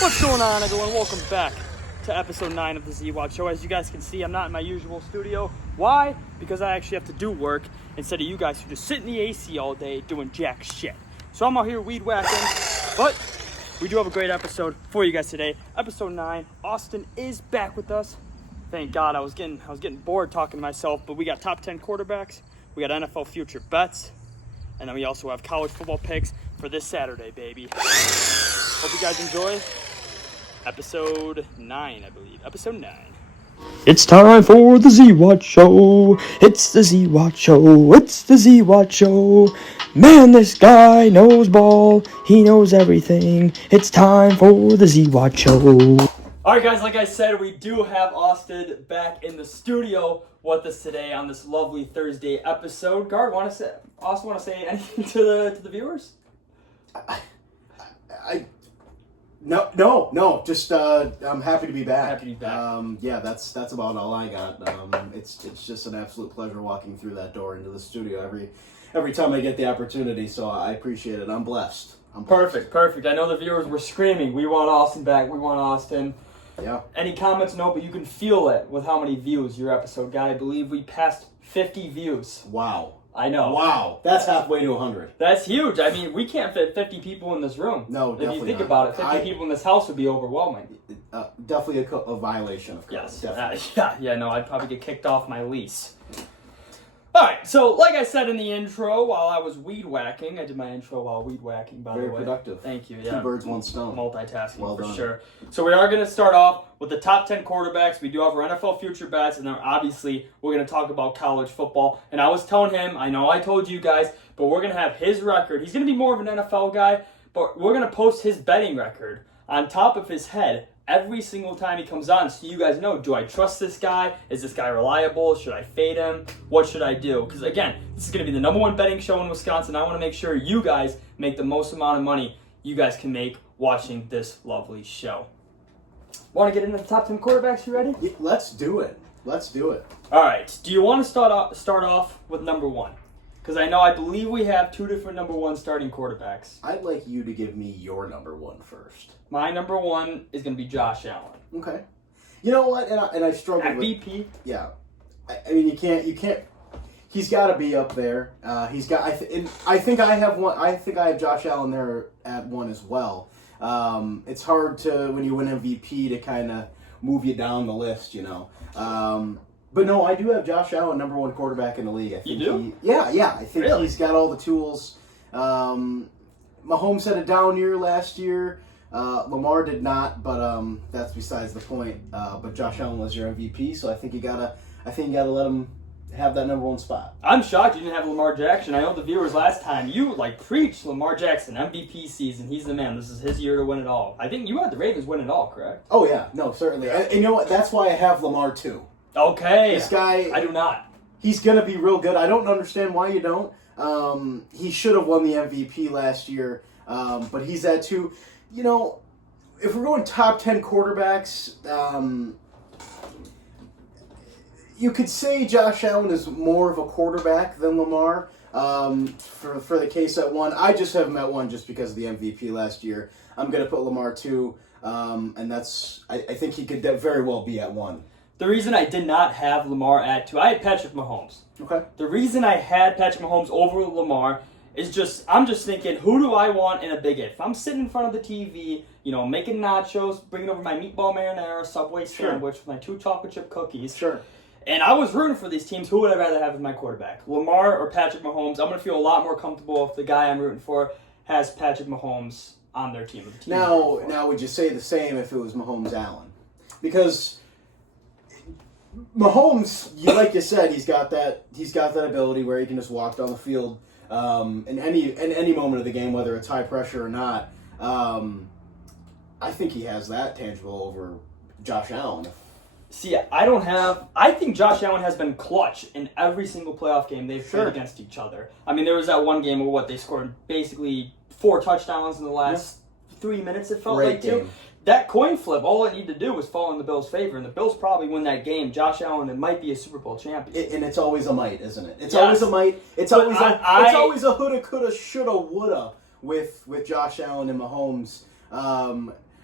What's going on, everyone? Welcome back to episode 9 of the Z-Watch Show. As you guys can see, I'm not in my usual studio. Why? Because I actually have to do work instead of you guys who just sit in the AC all day doing jack shit. So I'm out here weed whacking, but we do have a great episode for you guys today. Episode 9. Austin is back with us. Thank God. I was getting bored talking to myself, but we got top 10 quarterbacks. We got NFL future bets, and then we also have college football picks for this Saturday, baby. Hope you guys enjoy episode 9, I believe. Episode 9. It's time for the Z-Watch Show. It's the Z-Watch Show. It's the Z-Watch Show. Man, this guy knows ball. He knows everything. It's time for the Z-Watch Show. Alright guys, like I said, we do have Austin back in the studio with us today on this lovely Thursday episode. Austin, want to say anything to the viewers? No. Just I'm happy to be back. Happy to be back. Yeah, that's about all I got. It's just an absolute pleasure walking through that door into the studio every time I get the opportunity. So I appreciate it. I'm blessed. Perfect. I know the viewers were screaming, "We want Austin back. We want Austin." Yeah. Any comments? No, but you can feel it with how many views your episode got. I believe we passed 50 views. Wow. I know. Wow. That's halfway to 100. That's huge. I mean, we can't fit 50 people in this room. No, definitely if you think not. about it, 50 people in this house would be overwhelming. Definitely a violation of course. Yes. No, I'd probably get kicked off my lease. All right, so like I said in the intro, while I was weed whacking, I did my intro while weed whacking, by the way. Very productive. Thank you. Two birds, one stone. Multitasking, well for done. sure. So we are going to start off with the top 10 quarterbacks. We do have our NFL future bets, and then obviously we're going to talk about college football. And I was telling him, I know I told you guys, but we're going to have his record. He's going to be more of an NFL guy, but we're going to post his betting record on top of his head every single time he comes on, so you guys know, do I trust this guy? Is this guy reliable? Should I fade him? What should I do? Because again, this is going to be the number one betting show in Wisconsin. I want to make sure you guys make the most amount of money you guys can make watching this lovely show. Want to get into the top 10 quarterbacks? You ready? Yeah, let's do it. All right. Do you want to start off with number 1? Because I believe we have 2 different number 1 starting quarterbacks. I'd like you to give me your number 1 first. My number 1 is going to be Josh Allen. Okay. You know what? And I struggled with MVP. Yeah. I mean, you can't. He's got to be up there. He's got. I think I have one. I think I have Josh Allen there at 1 as well. It's hard to, when you win MVP, to kind of move you down the list, you know. But no, I do have Josh Allen, number 1 quarterback in the league. I think you do? Yeah. I think really? He's got all the tools. Mahomes had a down year last year. Lamar did not, but that's besides the point. But Josh Allen was your MVP, so I think you gotta let him have that number 1 spot. I'm shocked you didn't have Lamar Jackson. I know the viewers last time, you preached Lamar Jackson, MVP season. He's the man. This is his year to win it all. I think you had the Ravens win it all, correct? Oh yeah, no, certainly. And you know what? That's why I have Lamar too. Okay. This guy, I do not. He's gonna be real good. I don't understand why you don't. He should have won the MVP last year, but he's at 2. You know, if we're going top 10 quarterbacks, you could say Josh Allen is more of a quarterback than Lamar. For the case at 1, I just have him at 1 just because of the MVP last year. I'm going to put Lamar 2, and that's I think he could very well be at 1. The reason I did not have Lamar at 2, I had Patrick Mahomes. Okay. The reason I had Patrick Mahomes over Lamar is I'm just thinking, who do I want in a big hit? If I'm sitting in front of the TV, making nachos, bringing over my meatball marinara Subway sandwich with my 2 chocolate chip cookies. Sure. And I was rooting for these teams. Who would I rather have as my quarterback? Lamar or Patrick Mahomes? I'm going to feel a lot more comfortable if the guy I'm rooting for has Patrick Mahomes on their team. Now would you say the same if it was Mahomes Allen? Because Mahomes, like you said, he's got that ability where he can just walk down the field in any moment of the game, whether it's high pressure or not. I think he has that tangible over Josh Allen. See, I think Josh Allen has been clutch in every single playoff game they've played against each other. I mean, there was that one game where they scored basically 4 touchdowns in the last 3 minutes, it felt like, too. That coin flip, all it needed to do was fall in the Bills' favor, and the Bills probably win that game. Josh Allen might be a Super Bowl champion. And it's always a might, isn't it? It's always a might. It's always a coulda, shoulda, woulda with Josh Allen and Mahomes.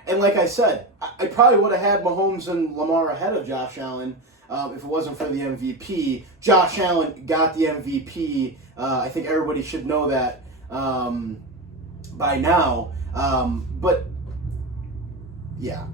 And like I said, I probably would have had Mahomes and Lamar ahead of Josh Allen if it wasn't for the MVP. Josh Allen got the MVP. I think everybody should know that by now. But yeah,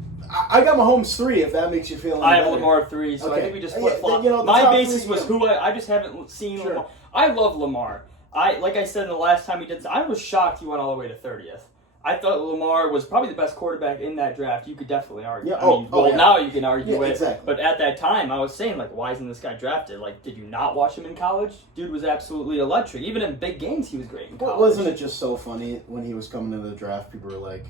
I got Mahomes 3. If that makes you feel any I have better. Lamar 3, so Okay. I think we just flip flop. You know, the My top basis 3, was who I just haven't seen. Sure. Lamar. I love Lamar. Like I said in the last time we did this, I was shocked he went all the way to 30th. I thought Lamar was probably the best quarterback in that draft. You could definitely argue. Yeah. Yeah. Now you can argue it. Exactly. But at that time, I was saying, like, why isn't this guy drafted? Like, did you not watch him in college? Dude was absolutely electric. Even in big games, he was great in college. Wasn't it just so funny when he was coming into the draft? People were like,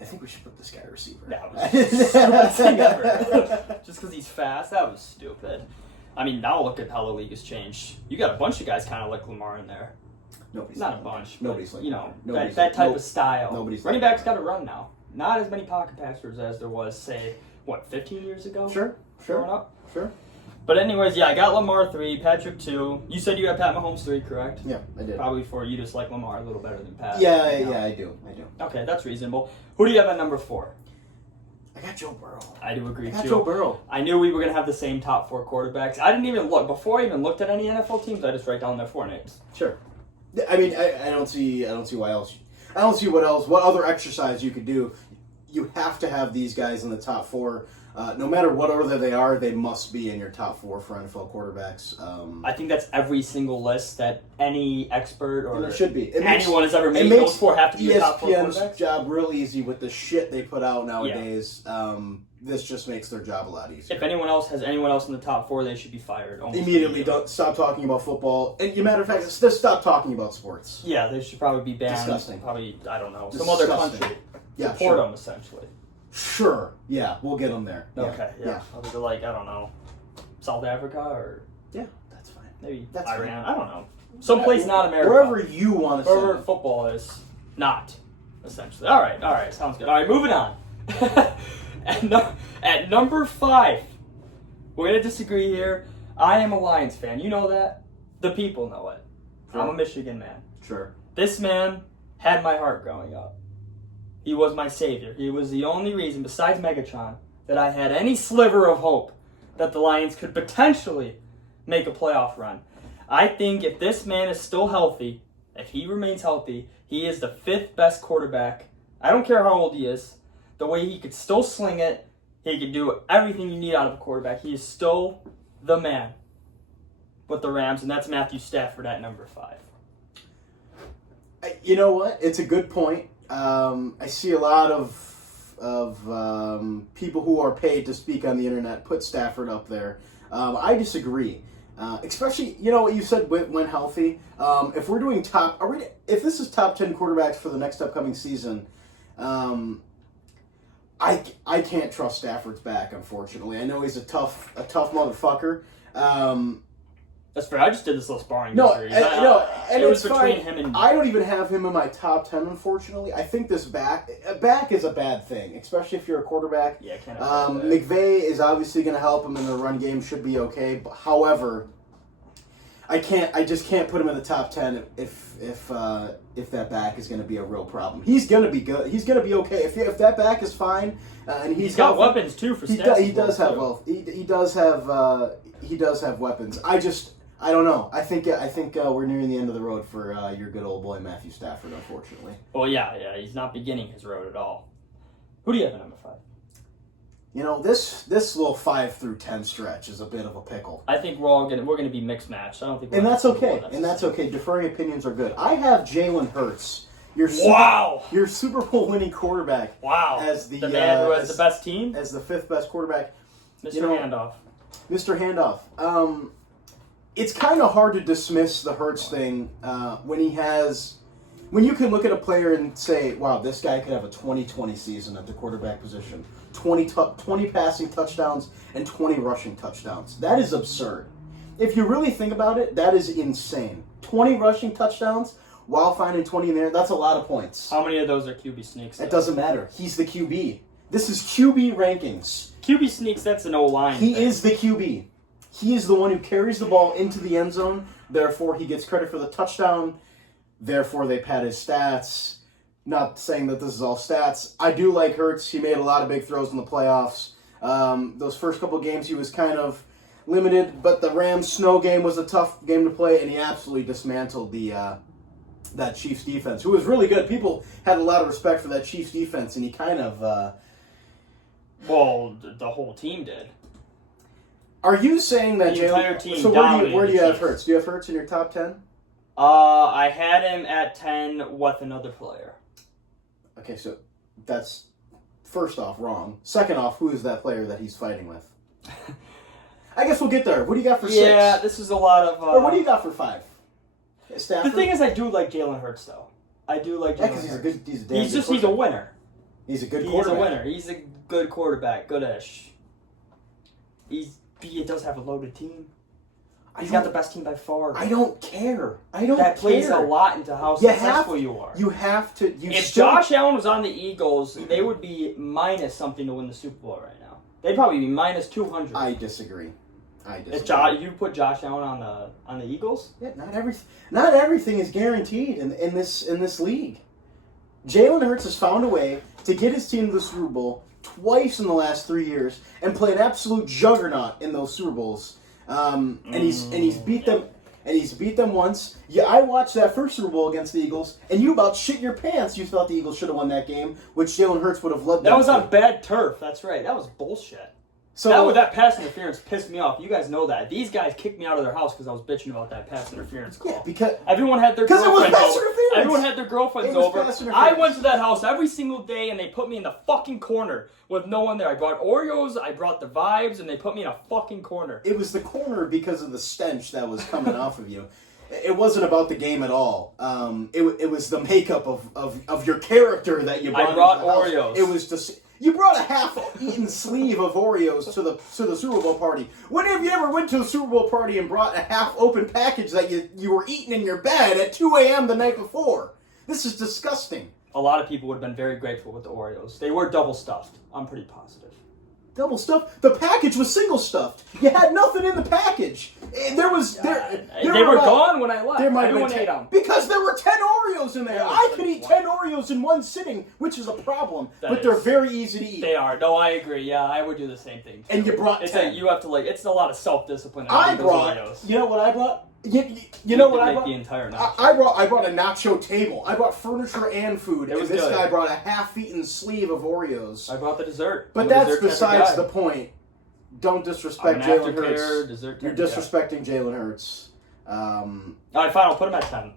I think we should put this guy at receiver. That was the stupidest thing ever. Just because he's fast, that was stupid. I mean, now look at how the league has changed. You got a bunch of guys kind of like Lamar in there. Nobody's Not like a bunch. Nobody's like you know, Nobody's that like- type nope. of style. Nobody's Running like backs got that. to run now. Not as many pocket passers as there was, say, 15 years ago? Sure. Growing up? Sure. But anyways, yeah, I got Lamar 3, Patrick 2. You said you had Pat Mahomes 3, correct? Yeah, I did. Probably for you just like Lamar a little better than Pat. Yeah, you know? yeah, I do. Okay, that's reasonable. Who do you have at number 4? I got Joe Burrow. I do agree, I got too. Joe Burrow. I knew we were going to have the same top 4 quarterbacks. I didn't even look. Before I even looked at any NFL teams, I just write down their 4 names. Sure. I mean, I don't see why else. I don't see what other exercise you could do. You have to have these guys in the top 4. No matter what order they are, they must be in your top 4 for NFL quarterbacks. I think that's every single list that any expert or And it should be. anyone has ever It made. makes Those 4 have to be your top 4 ESPN's quarterbacks. job real easy with the shit they put out nowadays. This just makes their job a lot easier. If anyone else has anyone else in the top 4, they should be fired. Immediately, don't stop talking about football. And, matter of fact, just stop talking about sports. Yeah, they should probably be banned. Disgusting. Probably, I don't know, some other Disgusting. country. Yeah, Support sure. them, essentially. Sure. Yeah, we'll get them there. Yeah. Okay, yeah. Either like, I don't know, South Africa or Yeah, that's fine. maybe That's Iran. fine. I don't know. Someplace not America. Wherever you want to send Wherever them. football is not, essentially. All right, sounds good. All right, moving on. At number 5, we're going to disagree here. I am a Lions fan. You know that. The people know it. Sure. I'm a Michigan man. Sure. This man had my heart growing up. He was my savior. He was the only reason, besides Megatron, that I had any sliver of hope that the Lions could potentially make a playoff run. I think if this man is still healthy, if he remains healthy, he is the 5th best quarterback. I don't care how old he is. The way he could still sling it, he could do everything you need out of a quarterback. He is still the man with the Rams, and that's Matthew Stafford at number 5. You know what? It's a good point. I see a lot of people who are paid to speak on the internet put Stafford up there. I disagree. Especially, what you said when healthy. If we're doing if this is top 10 quarterbacks for the next upcoming season, I can't trust Stafford's back, unfortunately. I know he's a tough motherfucker. That's fair. I just did this little sparring. No, series. and it was it's between fine. him and. I don't even have him in my top 10, unfortunately. I think this back is a bad thing, especially if you're a quarterback. Yeah, can't. McVay is obviously going to help him, and the run game should be okay. But, however, I just can't put him in the top 10 if that back is going to be a real problem. He's going to be good. He's going to be okay if that back is fine, and he's got weapons too for stats. He does have wealth. He does have weapons. I don't know. I think we're nearing the end of the road for your good old boy Matthew Stafford, unfortunately. Well, yeah, he's not beginning his road at all. Who do you have at number 5? This little 5 through 10 stretch is a bit of a pickle. I think we're gonna be mixed matched. I don't think. And that's okay. Deferring opinions are good. I have Jalen Hurts. Your Super Bowl winning quarterback. Wow. As the man who has the best team. As the 5th best quarterback. Mr. Handoff. Mr. Handoff. It's kind of hard to dismiss the Hurts thing when you can look at a player and say, wow, this guy could have a 2020 season at the quarterback position. 20 passing touchdowns and 20 rushing touchdowns. That is absurd. If you really think about it, that is insane. 20 rushing touchdowns while finding 20 in there, that's a lot of points. How many of those are QB sneaks? It doesn't matter. He's the QB. This is QB rankings. QB sneaks, that's an O-line. He is the QB. He is the one who carries the ball into the end zone. Therefore, he gets credit for the touchdown. Therefore, they pad his stats. not saying that this is all stats. I do like Hurts. He made a lot of big throws in the playoffs. Those first couple games he was kind of limited, but the Rams snow game was a tough game to play, and he absolutely dismantled that Chiefs defense, who was really good. People had a lot of respect for that Chiefs defense, and he kind of... well, the whole team did. Are you saying that The entire team So where do you have Hurts? Do you have Hurts in your top 10? I had him at 10 with another player. Okay, so that's first off wrong. Second off, who is that player that he's fighting with? I guess we'll get there. What do you got for 6? Yeah, this is a lot of... or what do you got for 5? Stafford? The thing is, I do like Jalen Hurts, though. I do like Jalen Hurts. He's a winner. He's a good quarterback. He's a winner. He's a good quarterback. Goodish. He does have a loaded team. He's got the best team by far. I don't care. That plays a lot into how successful you are. You have to... If Josh Allen was on the Eagles, they would be minus something to win the Super Bowl right now. They'd probably be minus 200. I disagree. If you put Josh Allen on the Eagles? Yeah, not everything is guaranteed in this league. Jalen Hurts has found a way to get his team to the Super Bowl twice in the last 3 years and play an absolute juggernaut in those Super Bowls. And he's beat them. And he's beat them once. Yeah, I watched that first Super Bowl against the Eagles, and you about shit your pants. You thought the Eagles should have won that game, which Jalen Hurts would have led them. That was on bad turf. That's right. That was bullshit. So that pass interference pissed me off. You guys know that. These guys kicked me out of their house because I was bitching about that pass interference call. Yeah, because everyone had their girlfriends over. Everyone had their girlfriends over. Pass interference. I went to that house every single day, and they put me in the fucking corner with no one there. I brought Oreos, I brought the vibes, and they put me in a fucking corner. It was the corner because of the stench that was coming off of you. It wasn't about the game at all. It was the makeup of your character that you brought. I brought into the house. Oreos. It was just. You brought a half-eaten sleeve of Oreos to the Super Bowl party. When have you ever went to a Super Bowl party and brought a half-open package that you were eating in your bed at 2 a.m. the night before? This is disgusting. A lot of people would have been very grateful with the Oreos. They were double stuffed. I'm pretty positive. Double stuffed? The package was single stuffed. You had nothing in the package. They were gone when I left. Everyone ate them. Because there were 10 Oreos in there. I could eat 10 Oreos in one sitting, which is a problem. But they're very easy to eat. They are. No, I agree. Yeah, I would do the same thing. Too. And you brought 10. You have to it's a lot of self-discipline. I brought. Oreos. You know what I brought? You know what I brought? The entire nacho. I brought a nacho table. I brought furniture and food. And this guy brought a half-eaten sleeve of Oreos. I brought the dessert. But that's besides the point. Don't disrespect Jalen Hurts. You're disrespecting Jalen Hurts. All right, fine. I'll put him at 10.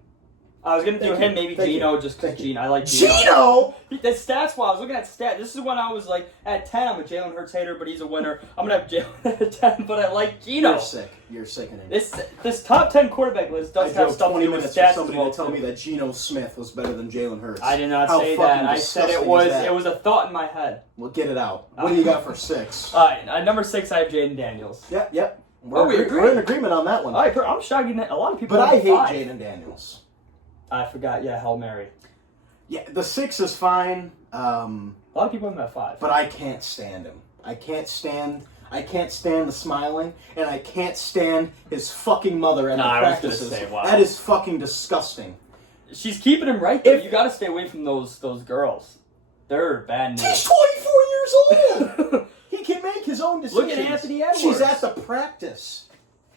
I was going to do him, maybe Gino, just because Gino. I like Gino. Gino? The stats, while I was looking at stats, this is when I was like, at 10, I'm a Jalen Hurts hater, but he's a winner. I'm going to have Jalen at 10, but I like Gino. You're sick. You're sickening. This top 10 quarterback list does have stuff to do with stats. Somebody to tell me that Geno Smith was better than Jalen Hurts. I did not say that. I said it was a thought in my head. Well, get it out. What do you got for 6? All right, at number 6, I have Jaden Daniels. Yep. We're in agreement on that one. All right, I'm shocked a lot of people. But I hate Jaden Daniels. I forgot. Yeah, Hail Mary. Yeah, the 6 is fine. A lot of people have him at 5. But I can't stand him. I can't stand the smiling, and I can't stand his fucking mother at the practices. I was gonna say, wow. That is fucking disgusting. She's keeping him right there. You got to stay away from those girls. They're bad news. He's 24 years old. He can make his own decisions. Look at Anthony Edwards. She's at the practice,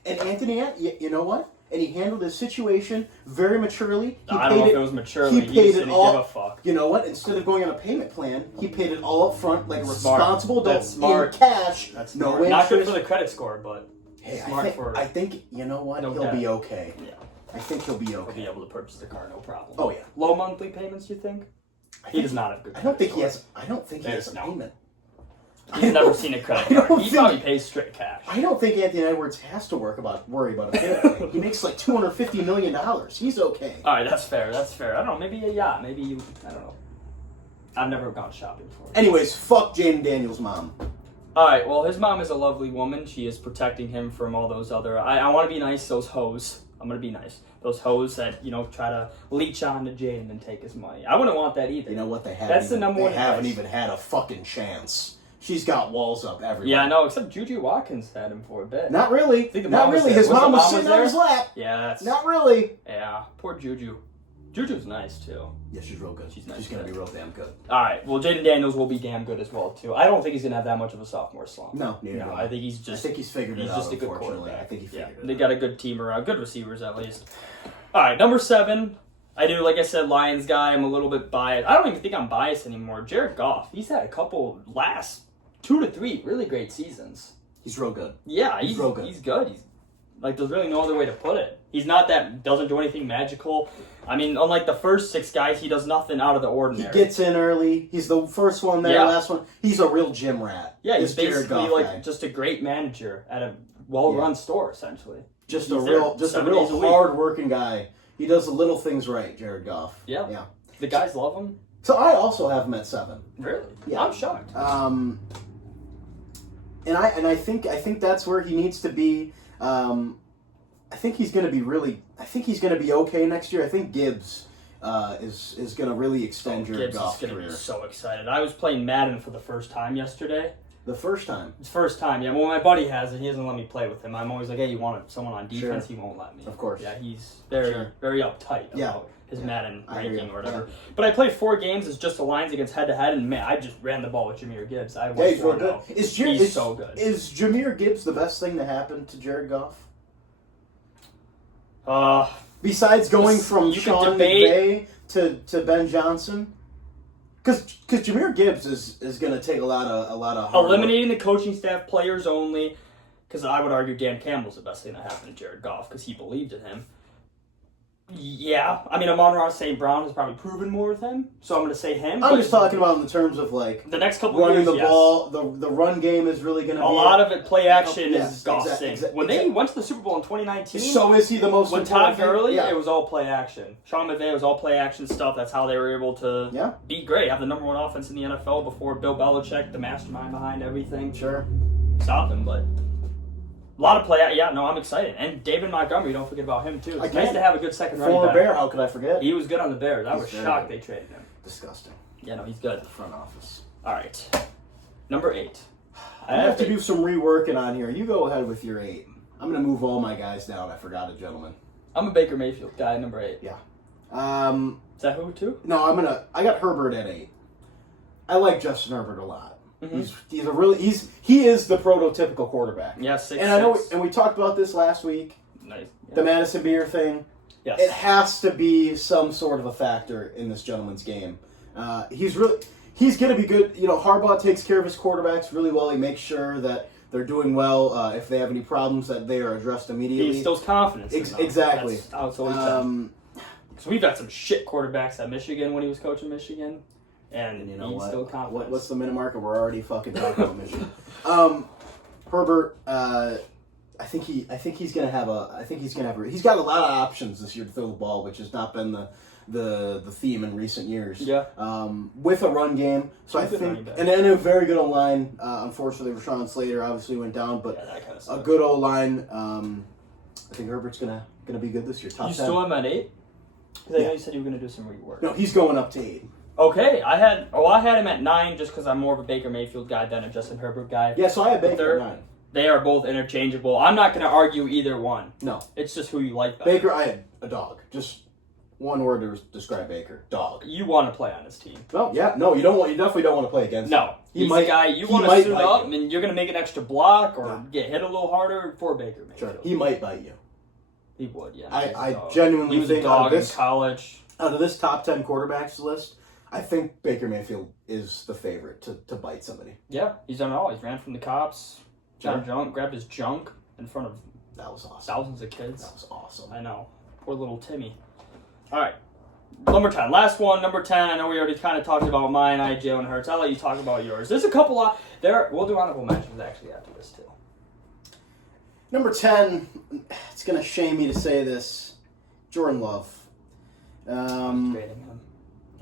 and Anthony, you know what? And he handled his situation very maturely. I don't know if it was maturely. He paid it all. Give a fuck. You know what? Instead of going on a payment plan, he paid it all up front like a responsible adult. That's smart. In cash. That's smart. No not good for the credit score, but hey, smart I think you know what? He'll be okay. Yeah. I think he'll be okay. He'll be able to purchase the car, no problem. Oh yeah. Low monthly payments, you think? He does not have good. I don't think he has a payment. He's never seen a credit card. He probably pays straight cash. I don't think Anthony Edwards has to worry about a payment. He makes like $250 million. He's okay. All right, that's fair. I don't know. Maybe a yacht. Maybe you. I don't know. I've never gone shopping for him. Anyways, fuck Jaden Daniels' mom. All right. Well, his mom is a lovely woman. She is protecting him from all those other. I want to be nice. Those hoes. I'm gonna be nice. Those hoes that try to leech on to Jaden and take his money. I wouldn't want that either. You know what? They haven't even had a fucking chance. She's got walls up everywhere. Yeah, I know, except Juju Watkins had him for a bit. Not really. Not really. His mom was sitting on his lap. Yeah, not really. Yeah, poor Juju. Juju's nice, too. Yeah, she's real good. She's nice. She's going to be real damn good. All right. Well, Jaden Daniels will be damn good as well, too. I don't think he's going to have that much of a sophomore slump. No, neither do I. I think he's just... I think he's figured it out, just a good unfortunately. quarterback. I think he figured it out. They got a good team around. Good receivers, at least. All right, number 7. I do, like I said, Lions guy. I'm a little bit biased. I don't even think I'm biased anymore. Jared Goff. He's had a couple last 2 to 3 really great seasons. He's real good. Yeah, he's real good. He's good. He's like, there's really no other way to put it. He's not that, doesn't do anything magical. I mean, unlike the first 6 guys, he does nothing out of the ordinary. He gets in early. He's the first one there, last one. He's a real gym rat. Yeah, he's Jared basically Goff like guy. just a great manager at a well-run store, essentially. Just He's a real hard-working guy. He does the little things right, Jared Goff. Yeah. The guys love him. So I also have him at 7. Really? Yeah. I'm shocked. And I think that's where he needs to be. I think he's going to be okay next year. I think Gibbs is going to really extend Jared Goff's career. Gibbs is going to be so excited. I was playing Madden for the first time yesterday. The first time? It's first time, yeah. Well, my buddy has it. He doesn't let me play with him. I'm always like, hey, you want someone on defense? Sure. He won't let me. Of course. Yeah, he's very uptight about his Madden ranking or whatever. Yeah. But I played 4 games as just the Lions against head-to-head, and man, I just ran the ball with Jahmyr Gibbs. He's real good. He's so good. Is Jahmyr Gibbs the best thing to happen to Jared Goff? Besides going from Sean McVay to Ben Johnson? Because Jahmyr Gibbs is going to take a lot of hard eliminating the coaching staff, players only. Because I would argue Dan Campbell's the best thing that happened to Jared Goff because he believed in him. Yeah, I mean, Amon-Ra St. Brown has probably proven more with him, so I'm going to say him. I'm just talking about in the terms of like the next couple running of years, the ball. The run game is really going to be a lot of it. Play action yes, is Goff's thing. When they went to the Super Bowl in 2019, so is he the most? When Todd Gurley, it was all play action. Sean McVay was all play action stuff. That's how they were able to be great. Have the number 1 offense in the NFL before Bill Belichick, the mastermind behind everything. Sure, stop him, but. A lot of play. Yeah, no, I'm excited. And David Montgomery, don't forget about him, too. It's nice to have a good second running back. Former Bear, how could I forget? He was good on the Bears. I was shocked they traded him. Disgusting. Yeah, no, he's good. The front office. All right. Number 8. I have to do some reworking on here. You go ahead with your 8. I'm going to move all my guys down. I forgot a gentleman. I'm a Baker Mayfield guy, number 8. Yeah. Is that who, too? No, I got Herbert at 8. I like Justin Herbert a lot. Mm-hmm. He is the prototypical quarterback. Yeah, 6'6". And I know, and we talked about this last week. Nice. Yeah. The Madison Beer thing. Yes. It has to be some sort of a factor in this gentleman's game. He's going to be good. You know, Harbaugh takes care of his quarterbacks really well. He makes sure that they're doing well. If they have any problems, that they are addressed immediately. He instills confidence. Exactly. That's how it's always done. So we've got some shit quarterbacks at Michigan when he was coaching Michigan. And you know he's still confident. What's the minute marker? We're already fucking talking about Michigan. Herbert, I think he's gonna have he's got a lot of options this year to throw the ball, which has not been the theme in recent years. Yeah. With a run game, so I think, and then a very good O-line. Unfortunately, Rashawn Slater obviously went down, but that kind of a good O-line. I think Herbert's gonna be good this year. Top 10. You still have him at 8? Because I know you said you were gonna do some rework. No, he's going up to 8. Okay, I had him at 9 just because I'm more of a Baker Mayfield guy than a Justin Herbert guy. Yeah, so I have Baker at 9. They are both interchangeable. I'm not going to argue either one. No. It's just who you like better. Baker, I had a dog. Just one word to describe Baker. Dog. You want to play on his team. No, yeah. No, you don't want. You definitely don't want to play against him. No. He's the guy you want to suit up and you're going to make an extra block or get hit a little harder for Baker Mayfield. Sure. He might bite you. He would, yeah. I genuinely think he was a dog in college. Out of this top 10 quarterbacks list, I think Baker Mayfield is the favorite to bite somebody. Yeah, he's done it all. He's ran from the cops, grabbed his junk in front of thousands of kids. That was awesome. I know. Poor little Timmy. All right. Number 10. Last one, number 10. I know we already kind of talked about mine. I had Jalen Hurts. I'll let you talk about yours. There's a couple we'll do honorable mentions actually after this too. Number 10, it's going to shame me to say this, Jordan Love.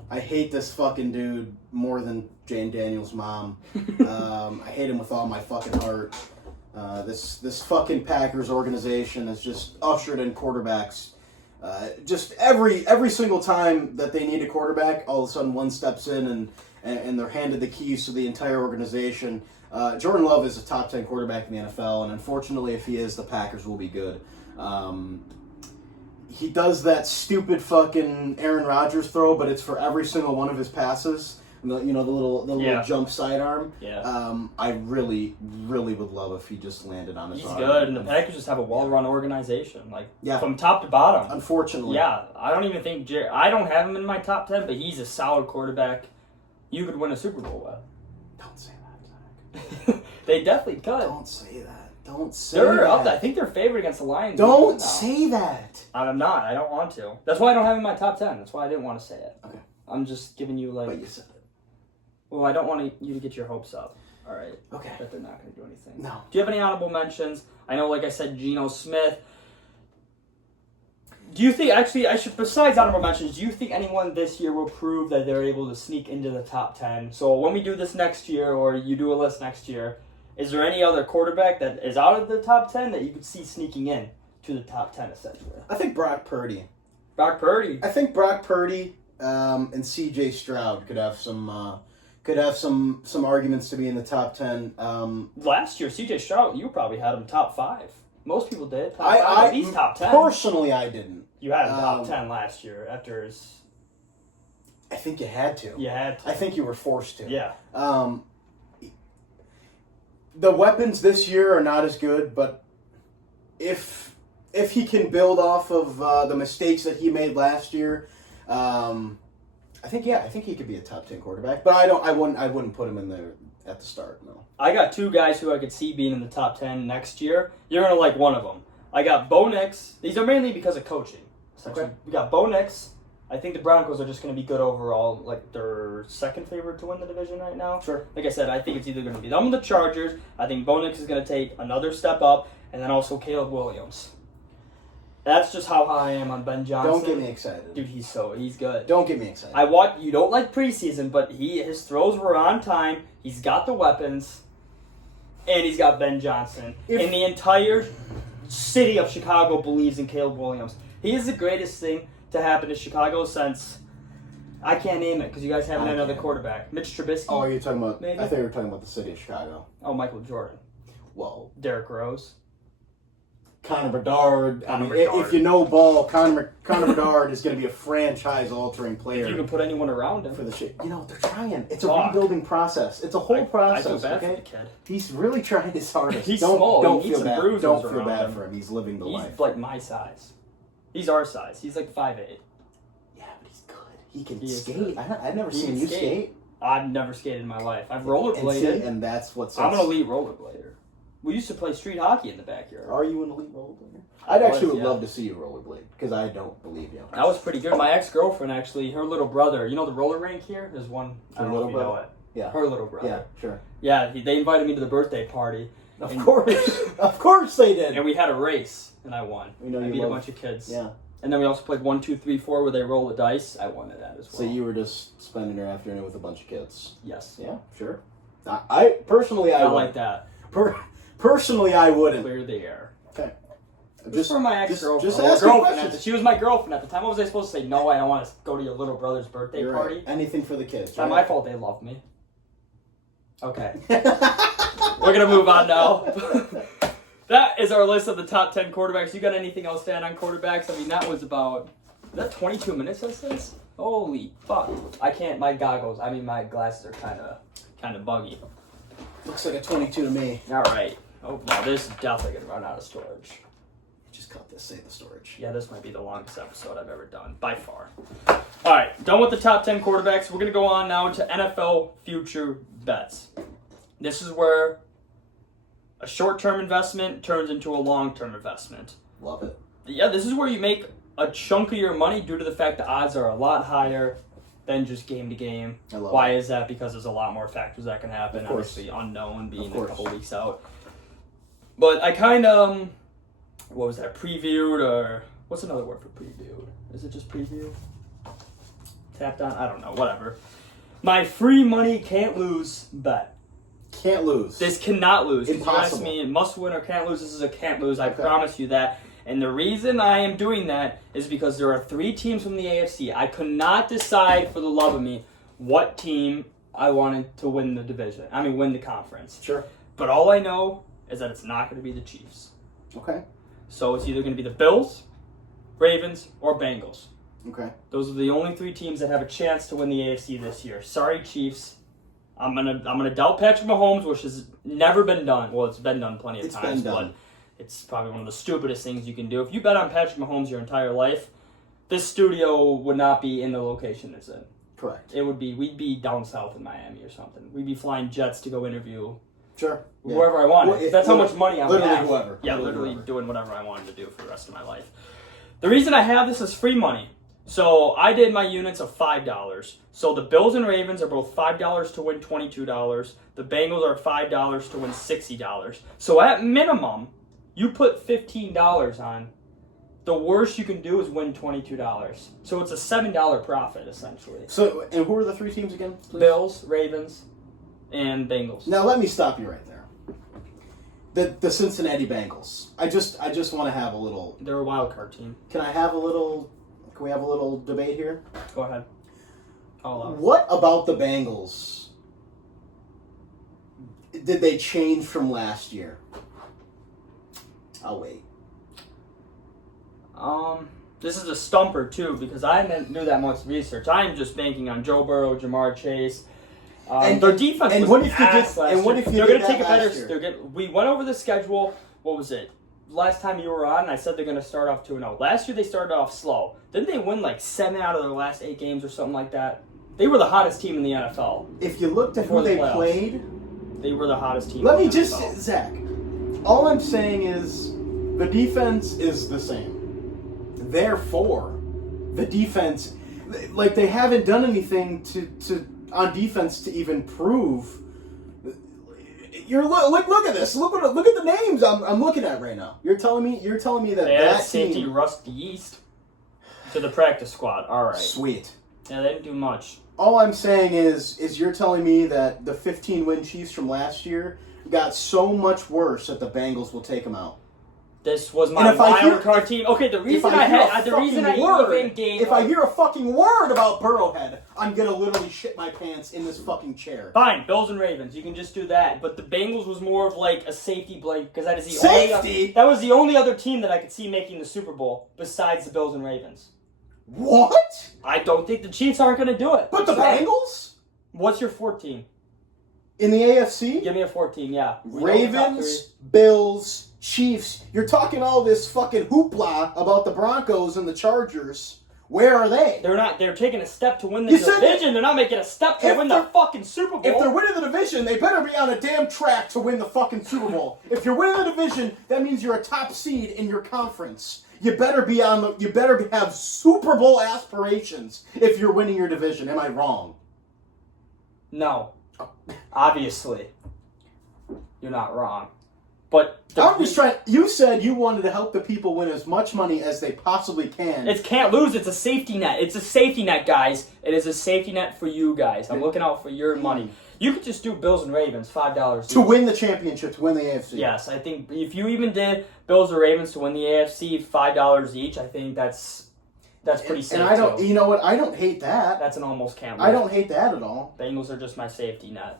I hate this fucking dude more than Jane Daniels' mom. I hate him with all my fucking heart. This fucking Packers organization has just ushered in quarterbacks. Just every single time that they need a quarterback, all of a sudden one steps in and they're handed the keys to the entire organization. Jordan Love is a top 10 quarterback in the NFL, and unfortunately, if he is, the Packers will be good. he does that stupid fucking Aaron Rodgers throw, but it's for every single one of his passes. The little jump sidearm. Yeah. I really, really would love if he just landed on his arm. He's good, and the Packers just have a well-run organization, from top to bottom. Unfortunately. Yeah, I don't even think I don't have him in my top 10, but he's a solid quarterback. You could win a Super Bowl with. Don't say that, Zach. They definitely could. Don't say that. Don't say They're that. up there. I think they're favored against the Lions. Don't say that. I'm not. I don't want to. That's why I don't have him in my top 10. That's why I didn't want to say it. Okay. I'm just giving you But you said it. Well, I don't want you to get your hopes up. All right. Okay. That they're not going to do anything. No. Do you have any honorable mentions? I know, like I said, Geno Smith. Do you think, besides honorable mentions, do you think anyone this year will prove that they're able to sneak into the top 10? So when we do this next year, or you do a list next year, is there any other quarterback that is out of the top 10 that you could see sneaking in to the top 10, essentially? I think Brock Purdy. Brock Purdy. I think Brock Purdy and C.J. Stroud could have some arguments to be in the top 10. Last year, C.J. Stroud, you probably had him top 5. Most people did. Top 5, he's top 10. Personally, I didn't. You had him top 10 last year after his... I think you had to. You had to. I think you were forced to. Yeah. The weapons this year are not as good, but if he can build off of the mistakes that he made last year, I think he could be a top 10 quarterback. But I wouldn't put him in there at the start. No. I got 2 guys who I could see being in the top 10 next year. You're gonna like one of them. I got Bo Nix. These are mainly because of coaching. Okay. We got Bo Nix. I think the Broncos are just going to be good overall. Like, they're second favorite to win the division right now. Sure. Like I said, I think it's either going to be them or the Chargers. I think Bo Nix is going to take another step up, and then also Caleb Williams. That's just how high I am on Ben Johnson. Don't get me excited. Dude, he's good. Don't get me excited. You don't like preseason, but his throws were on time. He's got the weapons, and he's got Ben Johnson. And the entire city of Chicago believes in Caleb Williams. He is the greatest thing to happen to Chicago since... I can't name it because you guys haven't had another quarterback. Mitch Trubisky. Oh, you're talking about... Maybe? I thought you were talking about the city of Chicago. Oh, Michael Jordan. Whoa. Derrick Rose. Connor Bedard. Bedard. If you know ball, Connor Bedard is going to be a franchise-altering player. If you can put anyone around him. For the shit. They're trying. It's a rebuilding process. It's a whole process. I feel bad for the kid. He's really trying his hardest. He's small. Don't he needs feel some bad. bruises Don't feel around bad him. for him. He's living the life. He's like my size. He's our size. He's like 5'8". Yeah, but he's good. He can skate. Skate. I've never seen you skate. I've never skated in my life. I've rollerbladed. And that's what's... I'm an elite rollerblader. We used to play street hockey in the backyard. Are you an elite rollerblader? I'd actually love to see you rollerblade, because I don't believe you. That was pretty good. My ex-girlfriend, actually, her little brother, you know the roller rink here? There's one, I don't know if you know it. Yeah. Her little brother. Yeah, sure. Yeah, they invited me to the birthday party. Of course. Of course they did. And we had a race, and I won. I beat a bunch of kids. Yeah. And then we also played 1, 2, 3, 4, where they roll the dice. I won at that as well. So you were just spending your afternoon with a bunch of kids? Yes. Yeah, sure. I personally, I don't like that. Personally, I wouldn't. Clear the air. Okay. Just for my ex-girlfriend. Just ask questions. She was my girlfriend at the time. What was I supposed to say? No, I don't want to go to your little brother's birthday party. Right. Anything for the kids. It's not my fault they love me. Okay. We're going to move on now. That is our list of the top 10 quarterbacks. You got anything else to add on quarterbacks? I mean, that was about... Is that 22 minutes, that says? Holy fuck. I can't... My glasses are kind of buggy. Looks like a 22 to me. All right. Oh, no, this is definitely going to run out of storage. Just cut this, save the storage. Yeah, this might be the longest episode I've ever done, by far. All right, done with the top 10 quarterbacks. We're going to go on now to NFL future bets. This is where a short-term investment turns into a long-term investment. Love it. Yeah, this is where you make a chunk of your money due to the fact the odds are a lot higher than just game to game. Why is that? Because there's a lot more factors that can happen. Obviously, unknown being a couple weeks out. But I kind of, what was that, previewed, or what's another word for previewed? Is it just preview? Tapped on? I don't know, whatever. My free money can't lose bet. Can't lose. This cannot lose. Impossible. You asked me, must win or can't lose. This is a can't lose. I promise you that. And the reason I am doing that is because there are 3 teams from the AFC. I could not decide for the love of me what team I wanted to win the division. Win the conference. Sure. But all I know is that it's not going to be the Chiefs. Okay. So it's either going to be the Bills Ravens, or Bengals. Okay. Those are the only 3 teams that have a chance to win the AFC this year. Sorry, Chiefs. I'm gonna doubt Patrick Mahomes, which has never been done. Well, it's been done plenty of times, but it's probably one of the stupidest things you can do. If you bet on Patrick Mahomes your entire life, this studio would not be in the location it's in. Correct. We'd be down south in Miami or something. We'd be flying jets to go interview whoever I wanted. That's how much money I would have. Whoever. Yeah, literally doing whatever I wanted to do for the rest of my life. The reason I have this is free money. So I did my units of $5. So the Bills and Ravens are both $5 to win $22. The Bengals are $5 to win $60. So at minimum, you put $15 on. The worst you can do is win $22. So it's a $7 profit, essentially. So, and who are the 3 teams again, please? Bills, Ravens, and Bengals. Now let me stop you right there. The Cincinnati Bengals. I just want to have a little. They're a wild card team. Can we have a little debate here? Go ahead. What about the Bengals did they change from last year? I'll wait. This is a stumper too because I didn't do that much research. I am just banking on Joe Burrow, Jamar Chase. And their defense and was what if you ass did? last And what year. if you They're did going to take a that better. last year? We went over the schedule. What was it? Last time you were on, and I said they're going to start off 2-0. Last year they started off slow. Didn't they win like 7 out of their last 8 games or something like that? They were the hottest team in the NFL. If you looked at Before who the they playoffs. played, They were the hottest team. let in me the just NFL. Zach. All I'm saying is the defense is the same. Therefore, the defense, like they haven't done anything to on defense to even prove. Look at this. Look at the names I'm looking at right now. You're telling me that They added that safety team. Rusty East to the practice squad. All right. Sweet. Yeah, they didn't do much. All I'm saying is you're telling me that the 15-win Chiefs from last year got so much worse that the Bengals will take them out. This was my wild card team. Okay, the reason even gave. If I hear a fucking word about Burrowhead, I'm gonna literally shit my pants in this fucking chair. Fine, Bills and Ravens, you can just do that. But the Bengals was more of like a safety blanket because that is the Safety? that was the only other team that I could see making the Super Bowl besides the Bills and Ravens. What? I don't think the Chiefs aren't going to do it. But the Bengals? What's your 14? In the AFC? Give me a 14, yeah. We know the top Ravens, three. Bills, Chiefs. You're talking all this fucking hoopla about the Broncos and the Chargers. Where are they? They're not. They're taking a step to win the You said division. They're not making a step to if win the they're- fucking Super Bowl. If they're winning the division, they better be on a damn track to win the fucking Super Bowl. If you're winning the division, that means you're a top seed in your conference. You better have Super Bowl aspirations if you're winning your division. Am I wrong? No. Obviously. You're not wrong. But I'm just trying. You said you wanted to help the people win as much money as they possibly can. It can't lose. It's a safety net. It's a safety net, guys. It is a safety net for you guys. I'm looking out for your money. You could just do Bills and Ravens, $5 to each. win the championship, to win the AFC. Yes, I think if you even did Bills or Ravens to win the AFC, $5 each, I think that's pretty safe. And I don't. too. You know what? I don't hate that. That's an almost can't. I don't hate that at all. Bengals are just my safety net.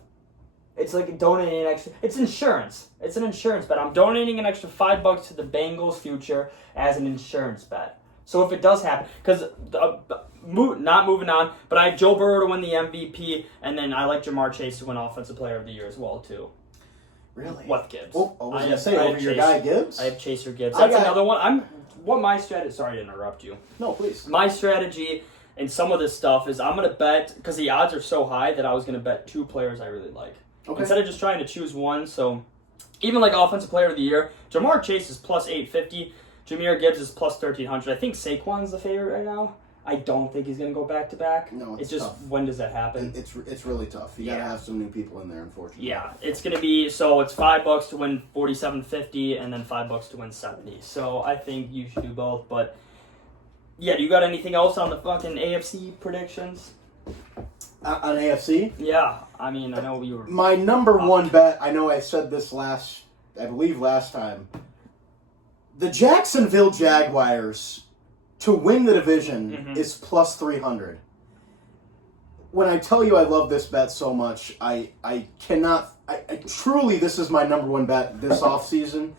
It's like donating an extra. It's insurance. It's an insurance bet. I'm donating an extra $5 to the Bengals' future as an insurance bet. So if it does happen, because not moving on, but I have Joe Burrow to win the MVP, and then I like Jamar Chase to win Offensive Player of the Year as well too. Really? What Gibbs? Well, I was I gonna have- say I have over your Chase. guy Gibbs. I have Chaser Gibbs. I That's got- another one. My strategy. Sorry to interrupt you. No, please. My strategy and some of this stuff is I'm gonna bet because the odds are so high that I was gonna bet 2 players I really like. Okay. Instead of just trying to choose one, so even like Offensive Player of the Year, Jamar Chase is plus 850, Jahmyr Gibbs is plus 1300. I think Saquon's the favorite right now. I don't think he's going to go back to back. No, it's just tough. when does that happen? It's really tough. You gotta have some new people in there, unfortunately. Yeah, it's going to be so it's $5 to win 47.50 and then $5 to win 70. So I think you should do both. But yeah, do you got anything else on the fucking AFC predictions? On AFC? Yeah, I mean I know you were. My number one bet, I know I said this last time. The Jacksonville Jaguars to win the division is plus 300. When I tell you I love this bet so much, I truly, this is my number one bet this offseason.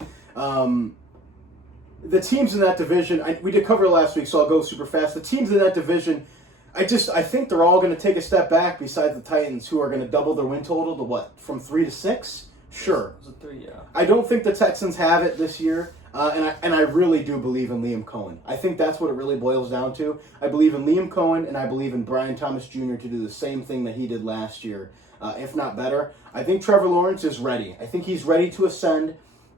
the teams in that division, we did cover it last week, so I'll go super fast. The teams in that division, I think they're all going to take a step back besides the Titans, who are going to double their win total to what, from 3 to 6? Sure. It was a 3, yeah. I don't think the Texans have it this year, and I really do believe in Liam Cohen. I think that's what it really boils down to. I believe in Liam Cohen, and I believe in Brian Thomas Jr. to do the same thing that he did last year, if not better. I think Trevor Lawrence is ready. I think he's ready to ascend.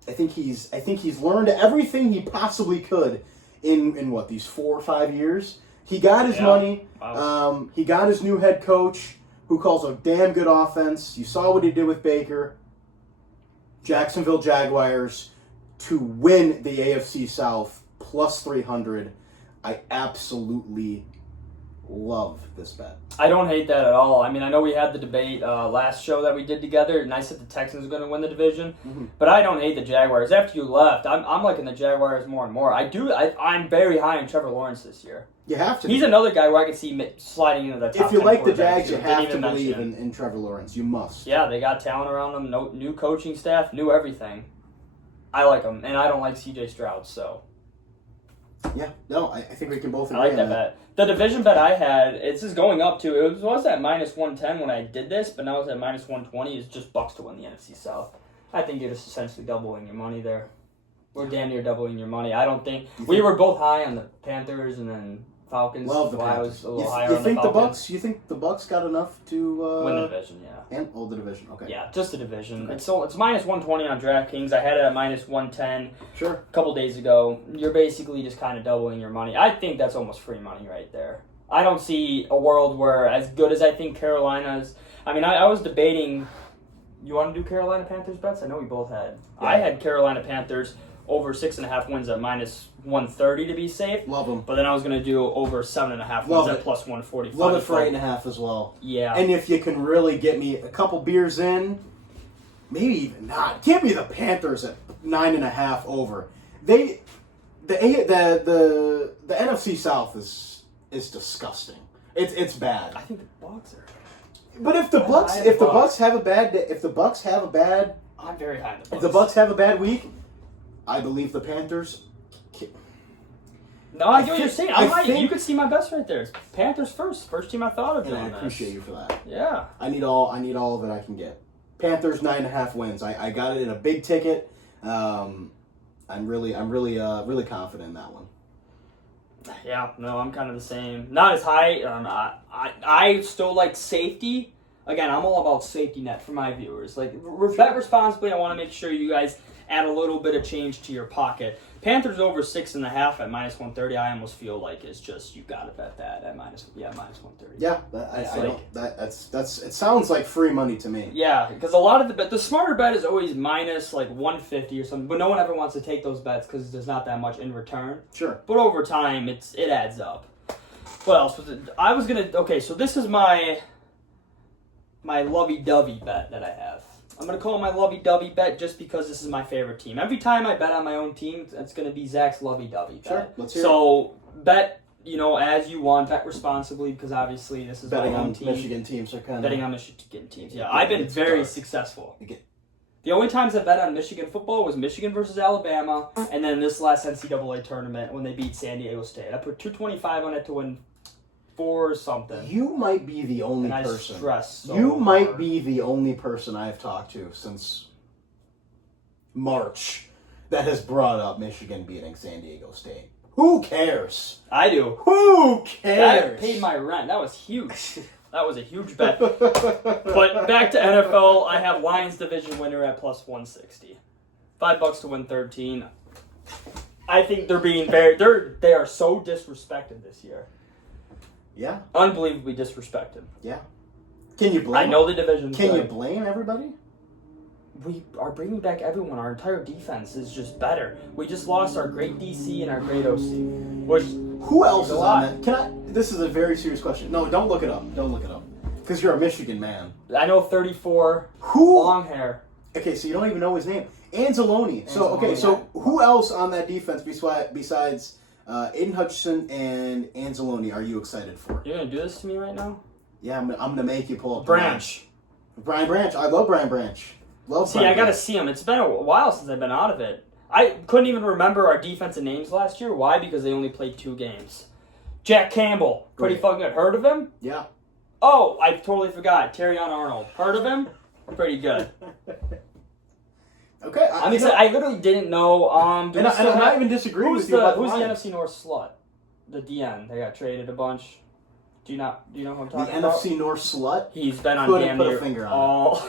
I think he's learned everything he possibly could in what, these 4 or 5 years. He got his money. Wow. He got his new head coach, who calls a damn good offense. You saw what he did with Baker. Jacksonville Jaguars to win the AFC South plus 300. I absolutely love this bet. I don't hate that at all. I mean, I know we had the debate last show that we did together, and I said the Texans are going to win the division, but I don't hate the Jaguars. After you left, I'm liking the Jaguars more and more. I'm very high on Trevor Lawrence this year. You have to. He's another guy where I can see sliding into the top 10. If you like the quarterbacks. Jags, you have to Didn't even believe mention in Trevor Lawrence. You must. Yeah, they got talent around them, new coaching staff, new everything. I like them, and I don't like C.J. Stroud, so. Yeah, no, I think we can both agree I like on that bet. The division bet I had, it's just going up too. It was at minus 110 when I did this, but now it's at minus 120. It's just Bucks to win the NFC South. I think you're just essentially doubling your money there. We're damn near doubling your money. I don't think we were both high on the Panthers and then Falcons. Love the Why I Panthers. was a little You higher on think the the Falcons. Bucks? You think the Bucks got enough to Win the division, yeah. And the division. Okay. Yeah, just the division. Okay. It's minus 120 on DraftKings. I had it at minus 110 Sure. a couple days ago. You're basically just kind of doubling your money. I think that's almost free money right there. I don't see a world where, as good as I think Carolina's... I mean, I was debating... You want to do Carolina Panthers bets? I know we both had. Yeah. I had Carolina Panthers over 6.5 wins at minus 130 to be safe. Love them. But then I was going to do over 7.5 Love wins it. at plus 145. Love it for 8.5 as well. Yeah. And if you can really get me a couple beers in, maybe even not. Give me the Panthers at 9.5 over. The NFC South is disgusting. It's bad. I think the Bucks are... But if the Bucks have a bad day, I'm very high on the Bucks. if the Bucks have a bad week, I believe the Panthers. No, I get what you're saying. I think- You could see my best right there. It's Panthers first team I thought of And doing I this. appreciate you for that. Yeah. I need all of it I can get. Panthers 9.5 wins. I got it in a big ticket. I'm really confident in that one. Yeah, no, I'm kind of the same. Not as high. I still like safety. Again, I'm all about safety net for my viewers. Like, bet responsibly. I want to make sure you guys add a little bit of change to your pocket. Panthers over 6.5 at minus 130. I almost feel like it's just you got to bet that at minus 130. Yeah, it sounds like free money to me. Yeah, because a lot of the smarter bet is always minus like 150 or something, but no one ever wants to take those bets because there's not that much in return. Sure. But over time, it adds up. What else was it? I was gonna. Okay, so this is my lovey-dovey bet that I have. I'm going to call it my lovey-dovey bet just because this is my favorite team. Every time I bet on my own team, it's going to be Zach's lovey-dovey bet. Sure, let's hear So bet, as you want, bet responsibly because obviously this is Betting my own on team. Michigan teams are kind of... Betting on Michigan teams, yeah. I've been it's very dark. successful. You get- The only times I bet on Michigan football was Michigan versus Alabama, and then this last NCAA tournament when they beat San Diego State. I put $225 on it to win 4 something. You might be the only And I person. stress so You might hard. be the only person I've talked to since March that has brought up Michigan beating San Diego State. Who cares? I do. Who That cares? paid my rent. That was huge. That was a huge bet. But back to NFL, I have Lions division winner at plus 160. $5 to win 13. I think they're being they are so disrespected this year. Yeah, Unbelievably disrespected. yeah. Can you blame? I know the division. Can you blame everybody? We are bringing back everyone. Our entire defense is just better. We just lost our great DC and our great OC. Which Who else a is lot. on that? This is a very serious question. No, don't look it up. Don't look it up. Because you're a Michigan man. I know 34, Who? long hair. Okay, so you don't even know his name. Anzalone. So Anzalone, who else on that defense besides Aiden Hutchinson and Anzalone are you excited for? You're gonna do this to me right now? Yeah, I'm gonna make you pull up Branch. Brian Branch. I love Brian Branch. See, I gotta see him. It's been a while since I've been out of it. I couldn't even remember our defensive names last year. Why? Because they only played 2 games. Jack Campbell, pretty fucking good. Heard of him? Yeah. Oh, I totally forgot. Terrion Arnold. Heard of him? Pretty good. Okay. I literally didn't know. I'm not even disagreeing with you about who's the Lions. NFC North slut? The DN. They got traded a bunch. Do you know who I'm The talking about? NFC North slut? He's been on Couldn't damn put a near finger on all.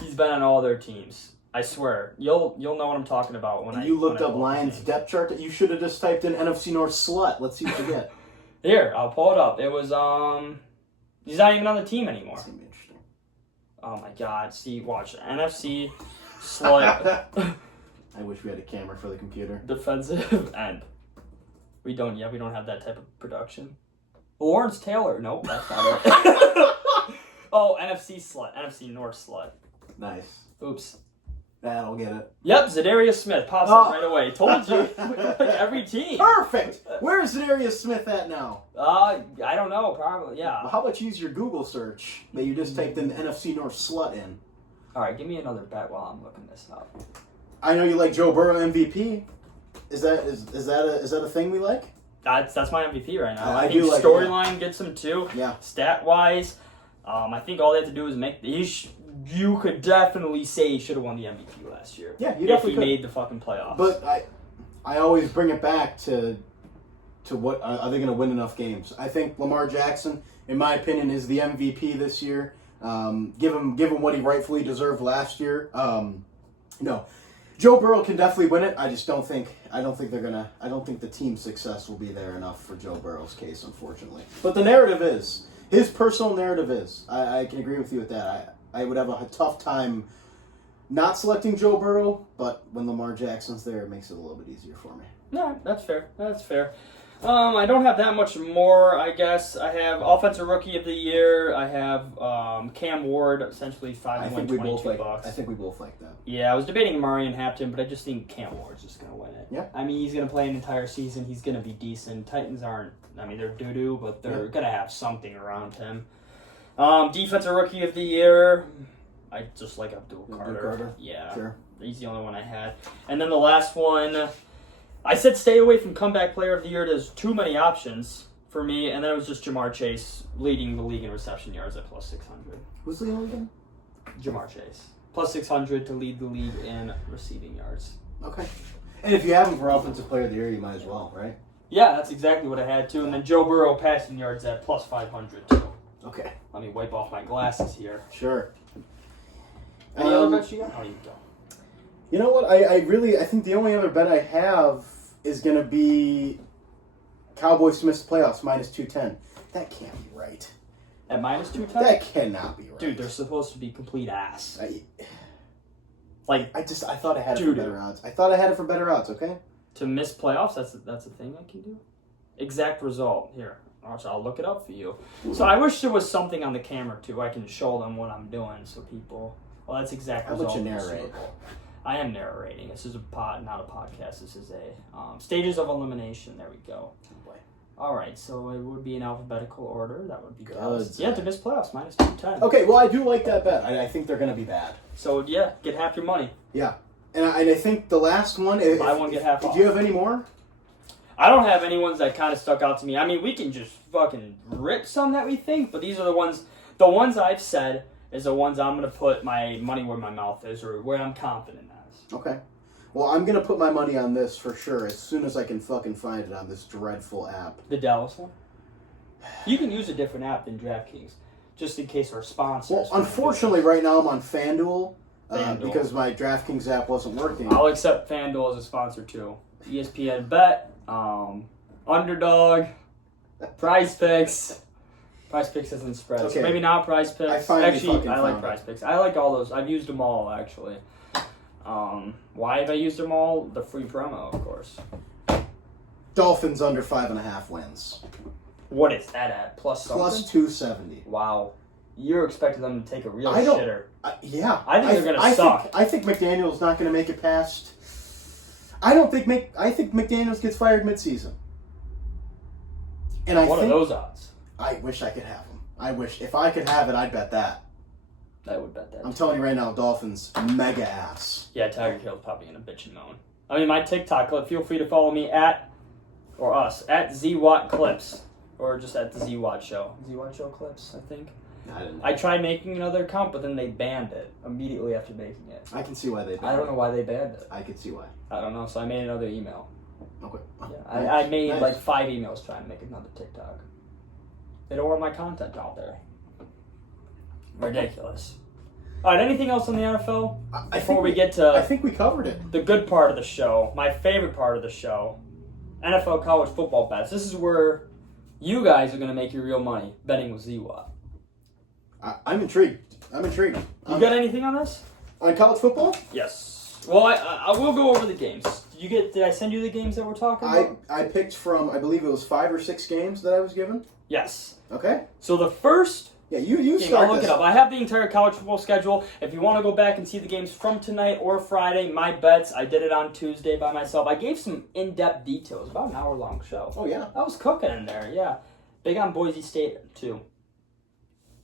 He's been on all their teams. I swear. You'll know what I'm talking about when You looked when I up pull Lions the depth chart. You should have just typed in NFC North slut. Let's see what you get. Here, I'll pull it up. It was he's not even on the team anymore. That's gonna be interesting. Oh my god. See, watch. NFC slut I wish we had a camera for the computer. defensive end. We don't have that type of production. Lawrence Taylor. Nope, that's not it. Oh, NFC slut. NFC North slut. Nice. Oops. That'll get it. Yep, Zadarius Smith pops up right away. Told you. Like every team. Perfect. Where's Zadarius Smith at now? I don't know. Probably, yeah. How about you use your Google search that you just typed in NFC North slut in? All right, give me another bet while I'm looking this up. I know you like Joe Burrow MVP. Is that a thing we like? That's my MVP right now. I think do like storyline gets him too. Yeah. Stat wise, I think all they have to do is make. You could definitely say he should have won the MVP last year. Yeah, you if definitely he could. made the fucking playoffs. But I always bring it back to what are they going to win enough games? I think Lamar Jackson, in my opinion, is the MVP this year. Give him what he rightfully deserved last year. No, Joe Burrow can definitely win it. I just don't think the team's success will be there enough for Joe Burrow's case, unfortunately. But the narrative is his personal narrative is. I can agree with you with that. I would have a tough time not selecting Joe Burrow, but when Lamar Jackson's there, it makes it a little bit easier for me. No, that's fair. That's fair. I don't have that much more, I guess. I have Offensive Rookie of the Year. I have Cam Ward, essentially $5 to win $22. I think we both like that. Yeah, I was debating Murray and Hampton, but I just think Cam Ward's just going to win it. Yeah. I mean, he's going to play an entire season. He's going to be decent. Titans aren't, they're doo-doo, but they're going to have something around him. Defensive Rookie of the Year, I just like Abdul Carter. Yeah. Sure. He's the only one I had. And then the last one, I said stay away from Comeback Player of the Year. There's too many options for me, and then it was just Jamar Chase leading the league in reception yards at plus 600. Who's leading again? Jamar Chase. Plus 600 to lead the league in receiving yards. Okay. And if you have him for Offensive Player of the Year, you might as well, right? Yeah, that's exactly what I had, too. And then Joe Burrow passing yards at plus 500, too. Okay. Let me wipe off my glasses here. Sure. Any other bets you got? Oh, you go. You know what? I think the only other bet I have is going to be Cowboys to miss the playoffs minus 210. That can't be right. At minus 210? That cannot be right. Dude, they're supposed to be complete ass. I thought I had it for better odds. I thought I had it for better odds, okay? To miss playoffs, that's a thing I can do? Exact result. Here, I'll look it up for you. So I wish there was something on the camera, too. I can show them what I'm doing so people... Well, that's exact How result. about you narrate? I am narrating. This is not a podcast. This is a stages of elimination. There we go. All right, so it would be in alphabetical order. That would be good. Yeah, to miss playoffs, minus 210. Okay, well, I do like that bet. I think they're going to be bad. So, yeah, get half your money. Yeah. And I think the last one... Buy one, get half off. Do you have any more? I don't have any ones that kind of stuck out to me. I mean, we can just fucking rip some that we think, but these are the ones I've said is the ones I'm going to put my money where my mouth is or where I'm confident as. Okay. Well, I'm going to put my money on this for sure as soon as I can fucking find it on this dreadful app. The Dallas one? You can use a different app than DraftKings, just in case our sponsors... Well, unfortunately, right now I'm on FanDuel, because my DraftKings app wasn't working. I'll accept FanDuel as a sponsor, too. ESPN Bet, Underdog, Prize Picks... Prize Picks isn't spread. Okay. So maybe not Prize Picks. I like Prize Picks. I like all those. I've used them all, actually. Why have I used them all? The free promo, of course. Dolphins under 5.5 wins. What is that at? Plus something? Plus 270. Wow. You're expecting them to take a real shitter. Yeah. I think they're going to suck. I think McDaniel's not going to make it past... I think McDaniel's gets fired midseason. And what are those odds? I wish I could have them. I wish. If I could have it, I'd bet that. I would bet that. I'm telling you right now, Dolphins, mega ass. Yeah, Tiger Hill's probably going to bitch and moan. I mean, my TikTok clip. Feel free to follow me at ZWatt Clips, or just at the ZWatt Show. ZWatt Show Clips, I think. I tried making another account, but then they banned it immediately after making it. I can see why they banned it. I don't know why they banned it. I can see why. I don't know, so I made another email. Okay. Yeah, I made like 5 emails trying to make another TikTok. They don't want my content out there. Ridiculous. All right, anything else on the NFL? Before we get to... I think we covered it. The good part of the show, my favorite part of the show, NFL college football bets. This is where you guys are going to make your real money betting with ZWatt. I'm intrigued. You got anything on this? On college football? Yes. Well, I will go over the games. Did I send you the games that we're talking about? I picked from, I believe it was 5 or 6 games that I was given. Yes. Okay. So the first... Yeah, you game, start I'll look it up. I have the entire college football schedule. If you want to go back and see the games from tonight or Friday, my bets, I did it on Tuesday by myself. I gave some in-depth details. About an hour-long show. Oh, yeah. I was cooking in there, yeah. Big on Boise State, too.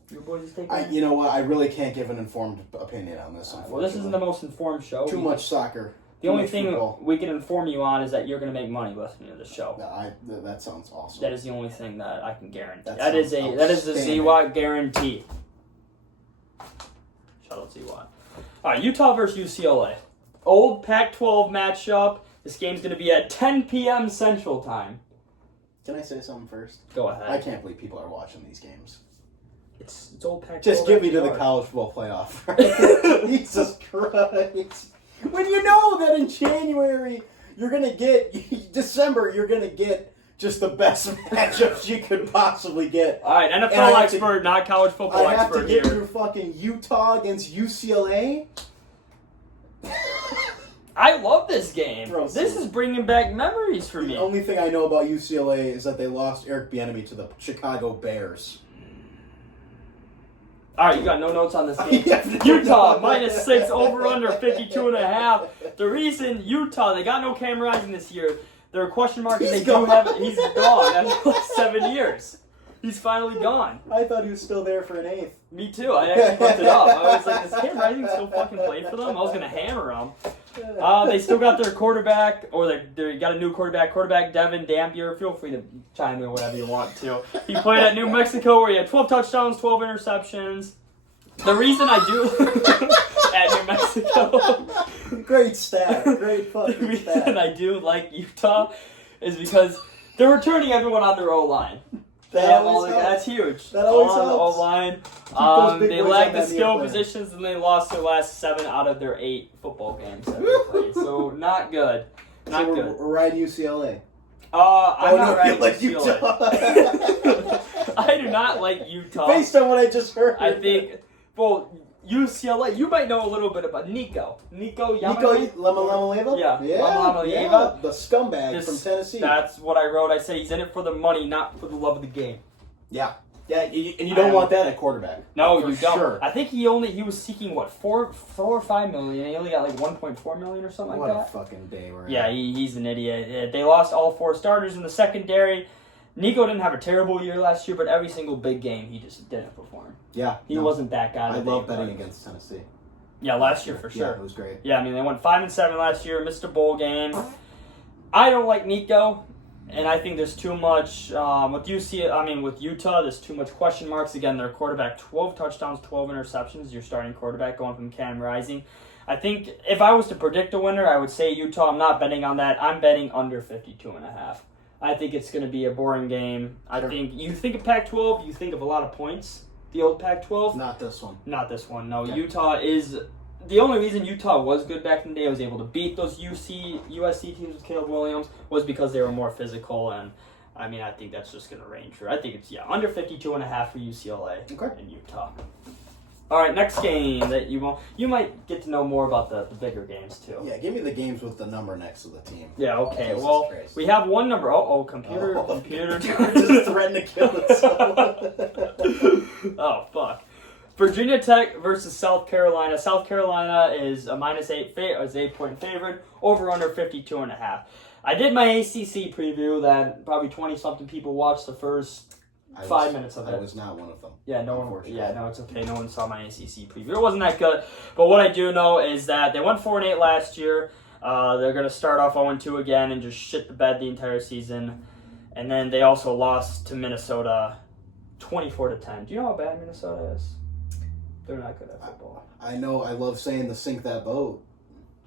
You're a Boise State fan? You know what? I really can't give an informed opinion on this. Well, this isn't the most informed show. Too much soccer. The only thing we can inform you on is that you're going to make money listening to the show. That sounds awesome. That is the only thing that I can guarantee. That is a ZWatt guarantee. Shout out ZWatt. All right, Utah versus UCLA. Old Pac-12 matchup. This game's going to be at 10 p.m. Central Time. Can I say something first? Go ahead. I can't believe people are watching these games. It's old Pac-12. Just get me to the college football playoff. Jesus Christ. When you know that in January, you're going to get, December, you're going to get just the best matchups you could possibly get. All right, NFL expert, not college football expert here. I have to get through fucking Utah against UCLA. I love this game. Bro, this is bringing back memories for me. The only thing I know about UCLA is that they lost Eric Bieniemy to the Chicago Bears. All right, you got no notes on this game. Utah, -6, over-under 52.5. The reason Utah, they got no Cam Rising this year. Their question mark is he's gone after like 7 years. He's finally gone. I thought he was still there for an 8th. Me too. I actually looked it up. I was like, does Cam Rising still fucking play for them? I was going to hammer him. They still got their quarterback, or they got a new quarterback. Quarterback Devin Dampier. Feel free to chime in whatever you want to. He played at New Mexico where he had 12 touchdowns, 12 interceptions. The reason I do at New Mexico, great stat, great fucking stat. The reason I do like Utah is because they're returning everyone on their O-line. That's huge. That always helps. O-line. They lack the skill positions, and they lost their last 7 out of their 8 football games that they played. So not good. Not good. We're riding UCLA. I'm not riding like UCLA. I do not like Utah. Based on what I just heard. I think, well, UCLA, you might know a little bit about Nico Lamalamaleva? Yeah. Yeah, the scumbag from Tennessee. That's what I wrote. I say he's in it for the money, not for the love of the game. Yeah. Yeah, and you don't want that at quarterback. No, you don't. Sure. I think he was seeking, what, 4 or 5 million. He only got like 1.4 million or something like that. What a fucking day we're Yeah, he's an idiot. They lost all 4 starters in the secondary. Nico didn't have a terrible year last year, but every single big game he just didn't perform. Yeah. He wasn't that guy. I love betting against Tennessee. Yeah, last year for sure. Yeah, it was great. Yeah, I mean, they went 5-7 last year, missed a bowl game. I don't like Nico, and I think there's too much with Utah. There's too much question marks. Again, their quarterback, 12 touchdowns, 12 interceptions. Your starting quarterback going from Cam Rising. I think if I was to predict a winner, I would say Utah. I'm not betting on that. I'm betting under 52.5. I think it's going to be a boring game. I think you think of Pac-12, you think of a lot of points. The old Pac-12. Not this one. Not this one. No, yeah. Utah is the only reason Utah was good back in the day. Was able to beat those USC teams with Caleb Williams was because they were more physical, and I mean I think that's just going to range for. I think it's under 52.5 for UCLA and Utah. All right, next game that you might get to know more about the bigger games too. Yeah, give me the games with the number next to the team. Yeah, okay. Well, we have one number. Computer. Just threatening to kill itself. Oh fuck. Virginia Tech versus South Carolina. South Carolina is a -8 favorite. Over under 52.5. I did my ACC preview that probably 20-something people watched the first 5 minutes of it. I was not one of them. Yeah, no, it's okay. No one saw my ACC preview. It wasn't that good. But what I do know is that they went 4-8 last year. They're going to start off 0-2 again and just shit the bed the entire season. And then they also lost to Minnesota 24-10. Do you know how bad Minnesota is? They're not good at football. I know. I love saying the sink that boat.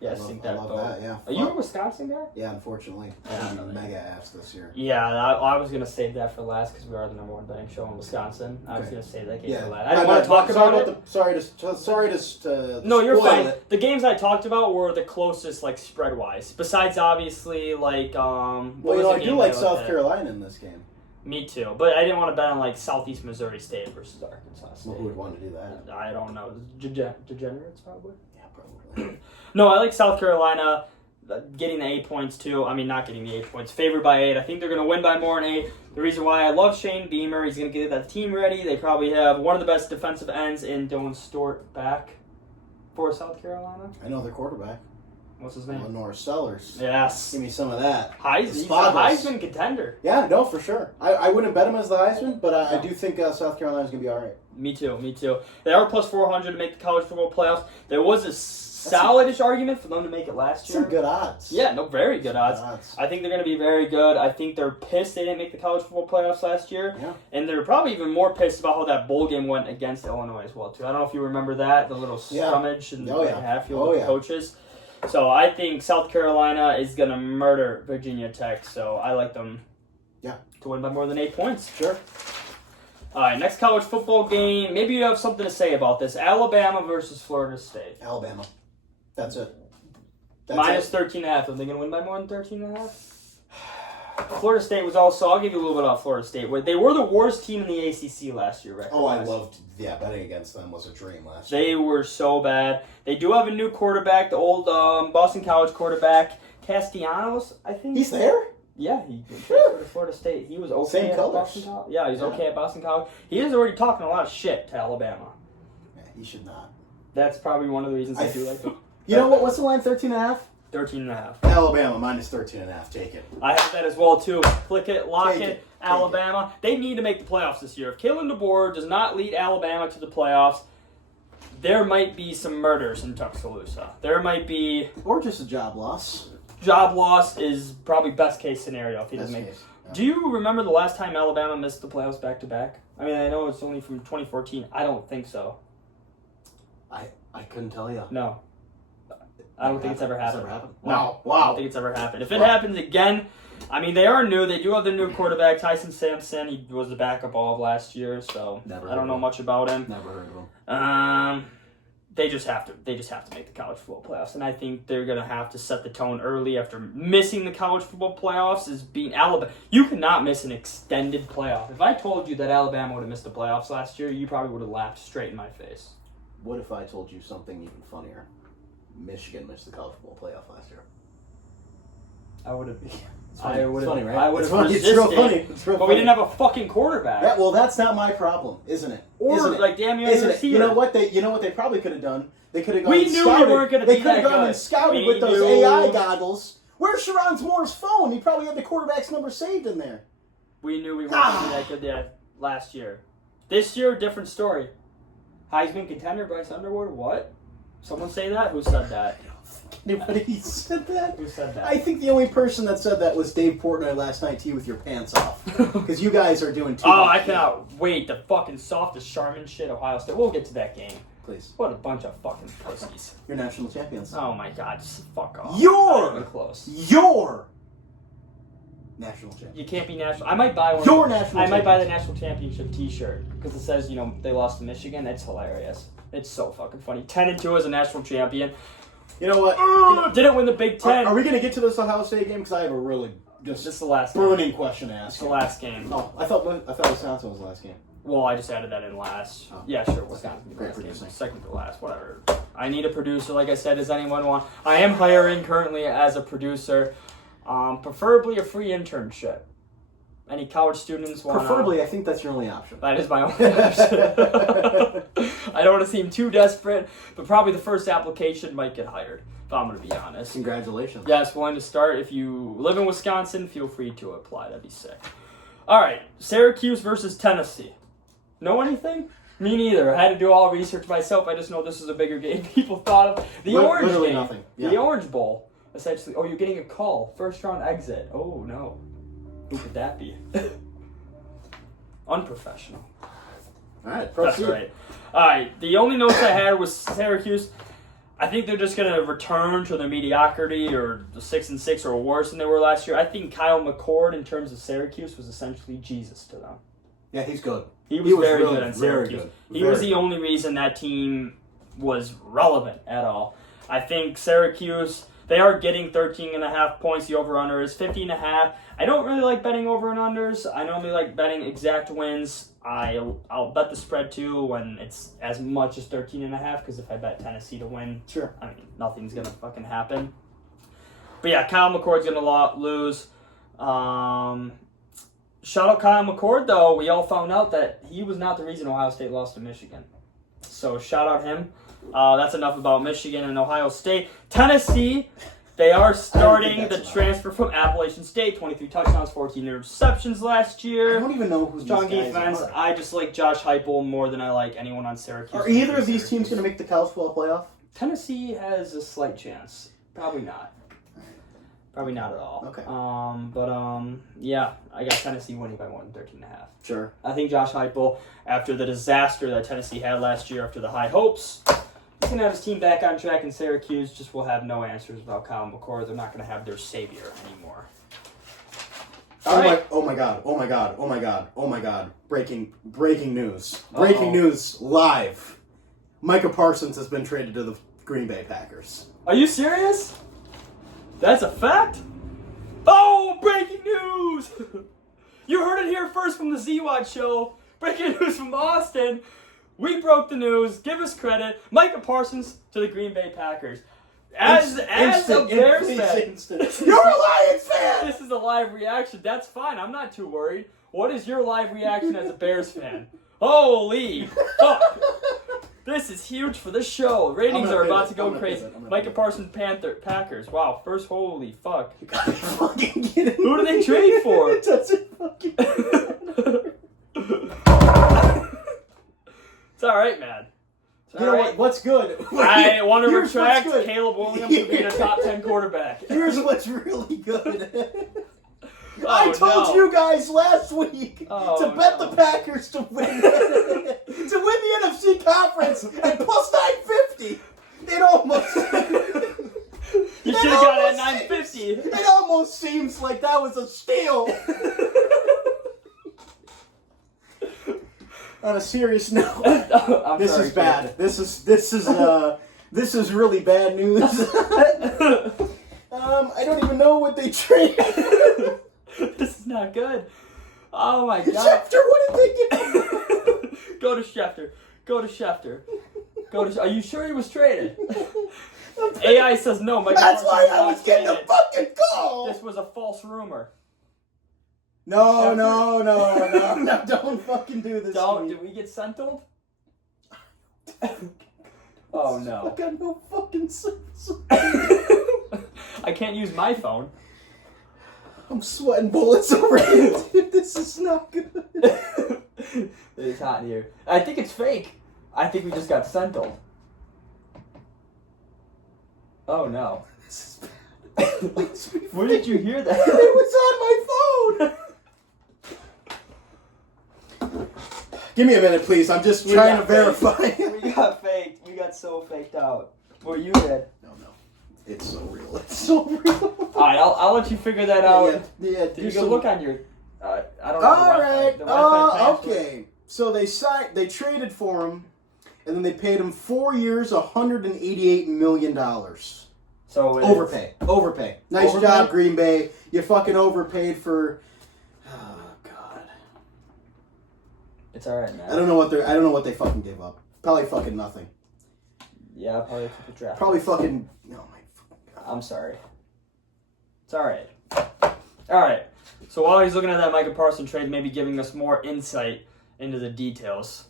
Yeah, sink that boat. That, yeah. Are you a Wisconsin guy? Yeah, unfortunately. Yeah, I'm mega ass this year. Yeah, I was going to save that for last because we are the number one betting show in Wisconsin. I was going to save that game for last. I didn't want to talk about it. Sorry to no, you're fine. it. The games I talked about were the closest, like, spread-wise. Besides, obviously, like, well, you know, I do like South Carolina in this game. Me too. But I didn't want to bet on, like, Southeast Missouri State versus Arkansas State. Well, who would want to do that? I don't know. Degenerates, probably? Yeah, probably. No, I like South Carolina getting the 8 points, too. I mean, not getting the 8 points. Favored by 8. I think they're going to win by more than 8. The reason why I love Shane Beamer, he's going to get that team ready. They probably have one of the best defensive ends in Dylan Stewart back for South Carolina. I know their quarterback. What's his name? Lenore Sellers. Yes. Give me some of that. He's a Heisman contender. Yeah, no, for sure. I wouldn't bet him as the Heisman, but I do think South Carolina's going to be all right. Me too. They are plus 400 to make the college football playoffs. There was a solid-ish argument for them to make it last year. Some good odds. Yeah, no, very good odds. I think they're going to be very good. I think they're pissed they didn't make the college football playoffs last year. Yeah. And they're probably even more pissed about how that bowl game went against Illinois as well, too. I don't know if you remember that, the little scrummage in Hatfield with the coaches. So I think South Carolina is going to murder Virginia Tech, so I like them to win by more than 8 points. Sure. All right, next college football game. Maybe you have something to say about this. Alabama versus Florida State. Alabama. That's it. Minus 13.5. Are they going to win by more than 13.5? Florida State was also, I'll give you a little bit about Florida State. They were the worst team in the ACC last year, right? Oh, I loved, betting against them was a dream last year. They were so bad. They do have a new quarterback, the old Boston College quarterback, Castellanos, I think. He's there? Yeah, he transferred to Florida State. He was okay Same at colors. Boston College. Yeah, he's okay at Boston College. He is already talking a lot of shit to Alabama. Yeah, he should not. That's probably one of the reasons I do like them. You know what? What's the line? 13.5? 13.5. Alabama minus 13.5. Take it. I have that as well too. Click it, lock it. Alabama. They need to make the playoffs this year. If Kalen DeBoer does not lead Alabama to the playoffs, there might be some murders in Tuscaloosa. There might be, or just a job loss. Job loss is probably best case scenario if he doesn't make it. Yeah. Do you remember the last time Alabama missed the playoffs back to back? I mean, I know it's only from 2014. I don't think so. I couldn't tell you. No. I don't think it's ever happened. Wow. I don't think it's ever happened. If it happens again, I mean, they are new. They do have the new quarterback, Tyson Sampson. He was the backup all of last year, so I don't know much about him. Never heard of him. They just have to make the college football playoffs, and I think they're gonna have to set the tone early after missing the college football playoffs. Is being Alabama. You cannot miss an extended playoff. If I told you that Alabama would have missed the playoffs last year, you probably would have laughed straight in my face. What if I told you something even funnier? Michigan missed the college football playoff last year. I would have. It's funny, right? I would have resisted. It's real funny. But we didn't have a fucking quarterback. Yeah, well, that's not my problem, isn't it? Or like damn near receiver. You know what they probably could have done? They could have gone. We knew we weren't going to be that good. They could have gone and scouted with those AI goggles. Where's Sharon Moore's phone? He probably had the quarterback's number saved in there. We knew we weren't going to be that good there last year. This year, different story. Heisman contender Bryce Underwood? What? Someone say that? Who said that? Anybody said that? Who said that? I think the only person that said that was Dave Portnoy last night to you with your pants off. Because you guys are doing too much. Oh, I cannot wait. The fucking softest Charmin shit, Ohio State. We'll get to that game. Please. What a bunch of fucking pussies. You're national champions. Oh my god, just fuck off. You're not even close. You're national champion. You can't be national. I might buy one. You're national. I might buy the national championship T-shirt because it says, they lost to Michigan. It's hilarious. It's so fucking funny. 10-2 as a national champion. You know what? Didn't win the Big Ten. Are we going to get to this Ohio State game? Because I have a really this is the last burning question to ask. It's the last game. Oh, I thought Wisconsin was the last game. Well, I just added that in last. Oh. Yeah, sure. Wisconsin. Great producing. Second to last, whatever. I need a producer. Like I said, does anyone want? I am hiring currently as a producer, preferably a free internship. Any college students want? Preferably, I think that's your only option. That is my only option. I don't want to seem too desperate, but probably the first application might get hired. If I'm going to be honest. Congratulations. Yes, willing to start. If you live in Wisconsin, feel free to apply. That'd be sick. All right, Syracuse versus Tennessee. Know anything? Me neither. I had to do all research myself. I just know this is a bigger game people thought of. The Orange game. Nothing. Yeah. The Orange Bowl. essentially, oh, you're getting a call. First round exit. Oh, no. Who could that be? Unprofessional. All right, That's proceed. right. All right, the only notes I had was Syracuse. I think they're just going to return to their mediocrity or the 6-6 or worse than they were last year. I think Kyle McCord, in terms of Syracuse, was essentially Jesus to them. Yeah, he's good. He was very really good on Syracuse. He was the only reason that team was relevant at all. I think Syracuse, they are getting 13.5 points. The over-under is 50.5. I don't really like betting over and unders. I normally like betting exact wins. I'll bet the spread too when it's as much as 13.5, because if I bet Tennessee to win, Sure. I mean, nothing's going to fucking happen. But yeah, Kyle McCord's going to lose. Shout out Kyle McCord, though. We all found out that he was not the reason Ohio State lost to Michigan. So shout out him. That's enough about Michigan and Ohio State. Tennessee, they are starting the transfer from Appalachian State. 23 touchdowns, 14 interceptions last year. I don't even know who Strong these guys defense. are. I just like Josh Heupel more than I like anyone on Syracuse. Are either of these teams going to make the college football playoff? Tennessee has a slight chance. Probably not. Probably not at all. Okay. Yeah, I got Tennessee winning by more than 13.5. Sure. I think Josh Heupel, after the disaster that Tennessee had last year, after the high hopes, he's going to have his team back on track in Syracuse. Just will have no answers about Kyle McCord. They're not going to have their savior anymore. Oh my god. Breaking news. Breaking news live. Micah Parsons has been traded to the Green Bay Packers. Are you serious? That's a fact? Oh, breaking news! You heard it here first from the Z-Watch Show. Breaking news from Austin. We broke the news. Give us credit. Micah Parsons to the Green Bay Packers. As a Bears fan. You're a Lions fan! This is a live reaction. That's fine. I'm not too worried. What is your live reaction as a Bears fan? Holy fuck! This is huge for the show. Ratings are about to go crazy. Micah Parsons, Packers. Wow, first holy fuck. Fucking kidding. Who do they trade for? It doesn't fucking It's alright, man. You know what? What's good? I want to Here's what's retract good. Caleb Williams from being a top 10 quarterback. Here's what's really good. Oh, I told no. you guys last week Oh, to bet no. the Packers to win the NFC conference at plus 950. It almost. You should have got it at 950. It almost seems like that was a steal. On a serious note, this is bad. This is really bad news. I don't even know what they traded. This is not good. Oh my god. Schefter, what did they get? Go to Schefter. Are you sure he was traded? AI says no. Micah That's Parsons why I not was getting a traded. fucking call. This was a false rumor. No, don't fucking do this. Don't. to me. Did we get sentled? Oh no. I got no fucking sense. I can't use my phone. I'm sweating bullets over here, dude. This is not good. It's hot in here. I think it's fake. I think we just got sentled. Oh no. This is bad. Where did you hear that? It was on my phone. Give me a minute, please. I'm just trying to verify. We got faked. We got so faked out. Well, you did. No. It's so real. It's so real. Alright, I'll let you figure that out. Yeah. You can look on your. I don't know. All right. The Wi-Fi password. Okay. So they traded for him, and then they paid him 4 years, $188 million. So it Overpay. Nice Overpay? job, Green Bay. You fucking overpaid for. Oh God. It's alright, man. I don't know what they fucking gave up. Probably fucking nothing. Yeah, probably took the draft. Probably fucking. Oh my fucking God. I'm sorry. It's alright. Alright. So while he's looking at that Micah Parsons trade, maybe giving us more insight into the details.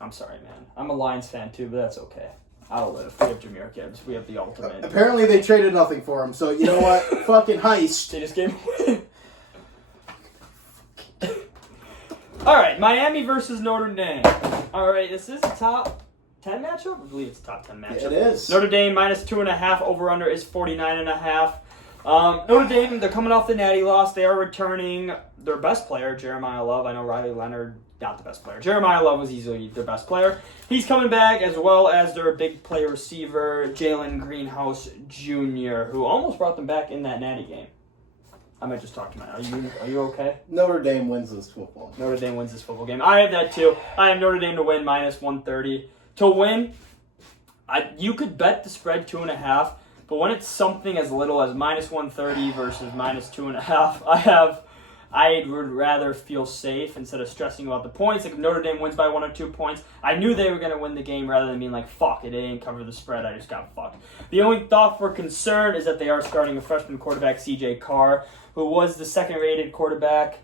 I'm sorry, man. I'm a Lions fan too, but that's okay. I'll live. We have Jahmyr Gibbs. We have the ultimate. Apparently they traded nothing for him, so you know what? Fucking heist. They just gave him. Alright, Miami versus Notre Dame. Alright, this is a top 10 matchup? I believe it's a top 10 matchup. It is. Notre Dame minus 2.5. Over-under is 49.5. Notre Dame, they're coming off the Natty loss. They are returning their best player, Jeremiah Love. I know Riley Leonard, not the best player. Jeremiah Love was easily their best player. He's coming back, as well as their big play receiver, Jalen Greenhouse Jr., who almost brought them back in that Natty game. I might just talk to Matt. Are you okay? Notre Dame wins this football. Notre Dame wins this football game. I have that too. I have Notre Dame to win minus 130. To win, you could bet the spread 2.5, but when it's something as little as minus 130 versus minus 2.5, I would rather feel safe instead of stressing about the points. Like if Notre Dame wins by 1 or 2 points, I knew they were going to win the game rather than being like, fuck it, they didn't cover the spread, I just got fucked. The only thought for concern is that they are starting a freshman quarterback, CJ Carr, who was the second-rated quarterback.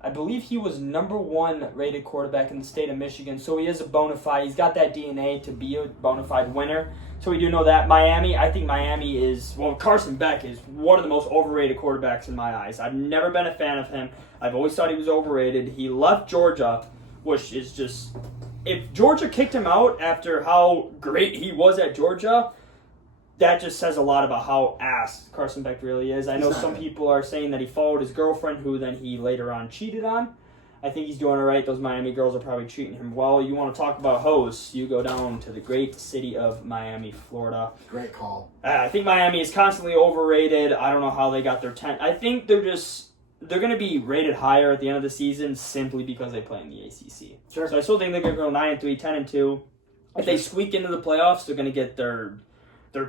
I believe he was number 1 rated quarterback in the state of Michigan, so he is a bona fide. He's got that DNA to be a bona fide winner. So we do know that. Miami, I think Miami is, well, Carson Beck is one of the most overrated quarterbacks in my eyes. I've never been a fan of him. I've always thought he was overrated. He left Georgia, which is just, if Georgia kicked him out after how great he was at Georgia, that just says a lot about how ass Carson Beck really is. I know some people are saying that he followed his girlfriend, who then he later on cheated on. I think he's doing all right. Those Miami girls are probably treating him well. You want to talk about hosts, you go down to the great city of Miami, Florida. Great call. I think Miami is constantly overrated. I don't know how they got their 10. I think they're going to be rated higher at the end of the season simply because they play in the ACC. Sure. So I still think they're going to go 9-3, 10-2. If they squeak into the playoffs, they're going to get their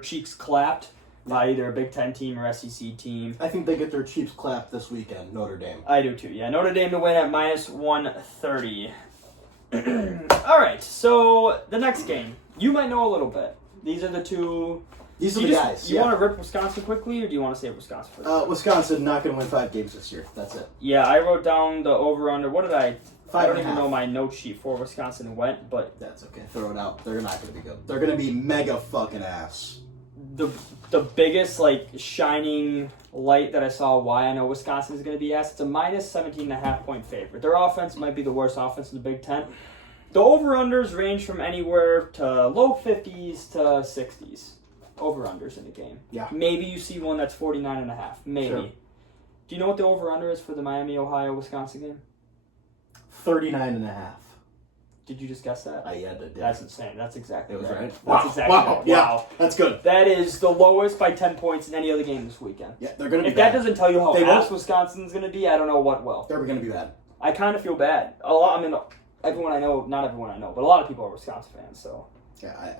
cheeks clapped by either a Big Ten team or SEC team. I think they get their cheeks clapped this weekend, Notre Dame. I do too, yeah. Notre Dame to win at minus 130. All right, so the next game. You might know a little bit. These are the two. These are the guys. You want to rip Wisconsin quickly, or do you want to save Wisconsin first? Wisconsin not going to win 5 games this year. That's it. Yeah, I wrote down the over-under. What did I... 5.5. I don't even know my note sheet for Wisconsin went, but... That's okay. Throw it out. They're not going to be good. They're going to be mega fucking ass. The biggest shining light that I saw why I know Wisconsin is going to be ass, it's a minus 17.5 point favorite. Their offense might be the worst offense in the Big Ten. The over-unders range from anywhere to low 50s to 60s. Over-unders in the game. Yeah. Maybe you see one that's 49.5. Maybe. Sure. Do you know what the over-under is for the Miami, Ohio, Wisconsin game? 39.5. Did you just guess that? I did. That's insane. That's exactly It was right. That's exactly Wow. right. Yeah. Wow. That's good. That is the lowest by 10 points in any other game this weekend. Yeah, they're going to be If bad. that doesn't tell you how They ass won't. Wisconsin's going to be, I don't know what will. They're going to be bad. I kind of feel bad. Everyone I know, not everyone I know, but a lot of people are Wisconsin fans, so. Yeah,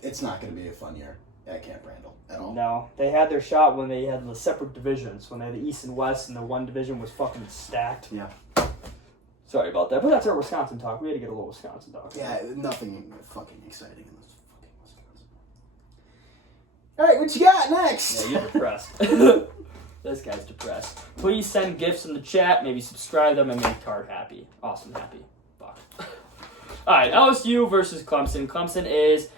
it's not going to be a fun year at Camp Randall at all. No, they had their shot when they had the separate divisions, when they had the East and West, and the one division was fucking stacked. Yeah. Sorry about that, but that's our Wisconsin talk. We had to get a little Wisconsin talk. Yeah, nothing fucking exciting in this fucking Wisconsin. All right, what you got next? Yeah, you're depressed. This guy's depressed. Please send gifts in the chat. Maybe subscribe them and make Card happy. Awesome, happy. Fuck. All right, LSU versus Clemson. Clemson is,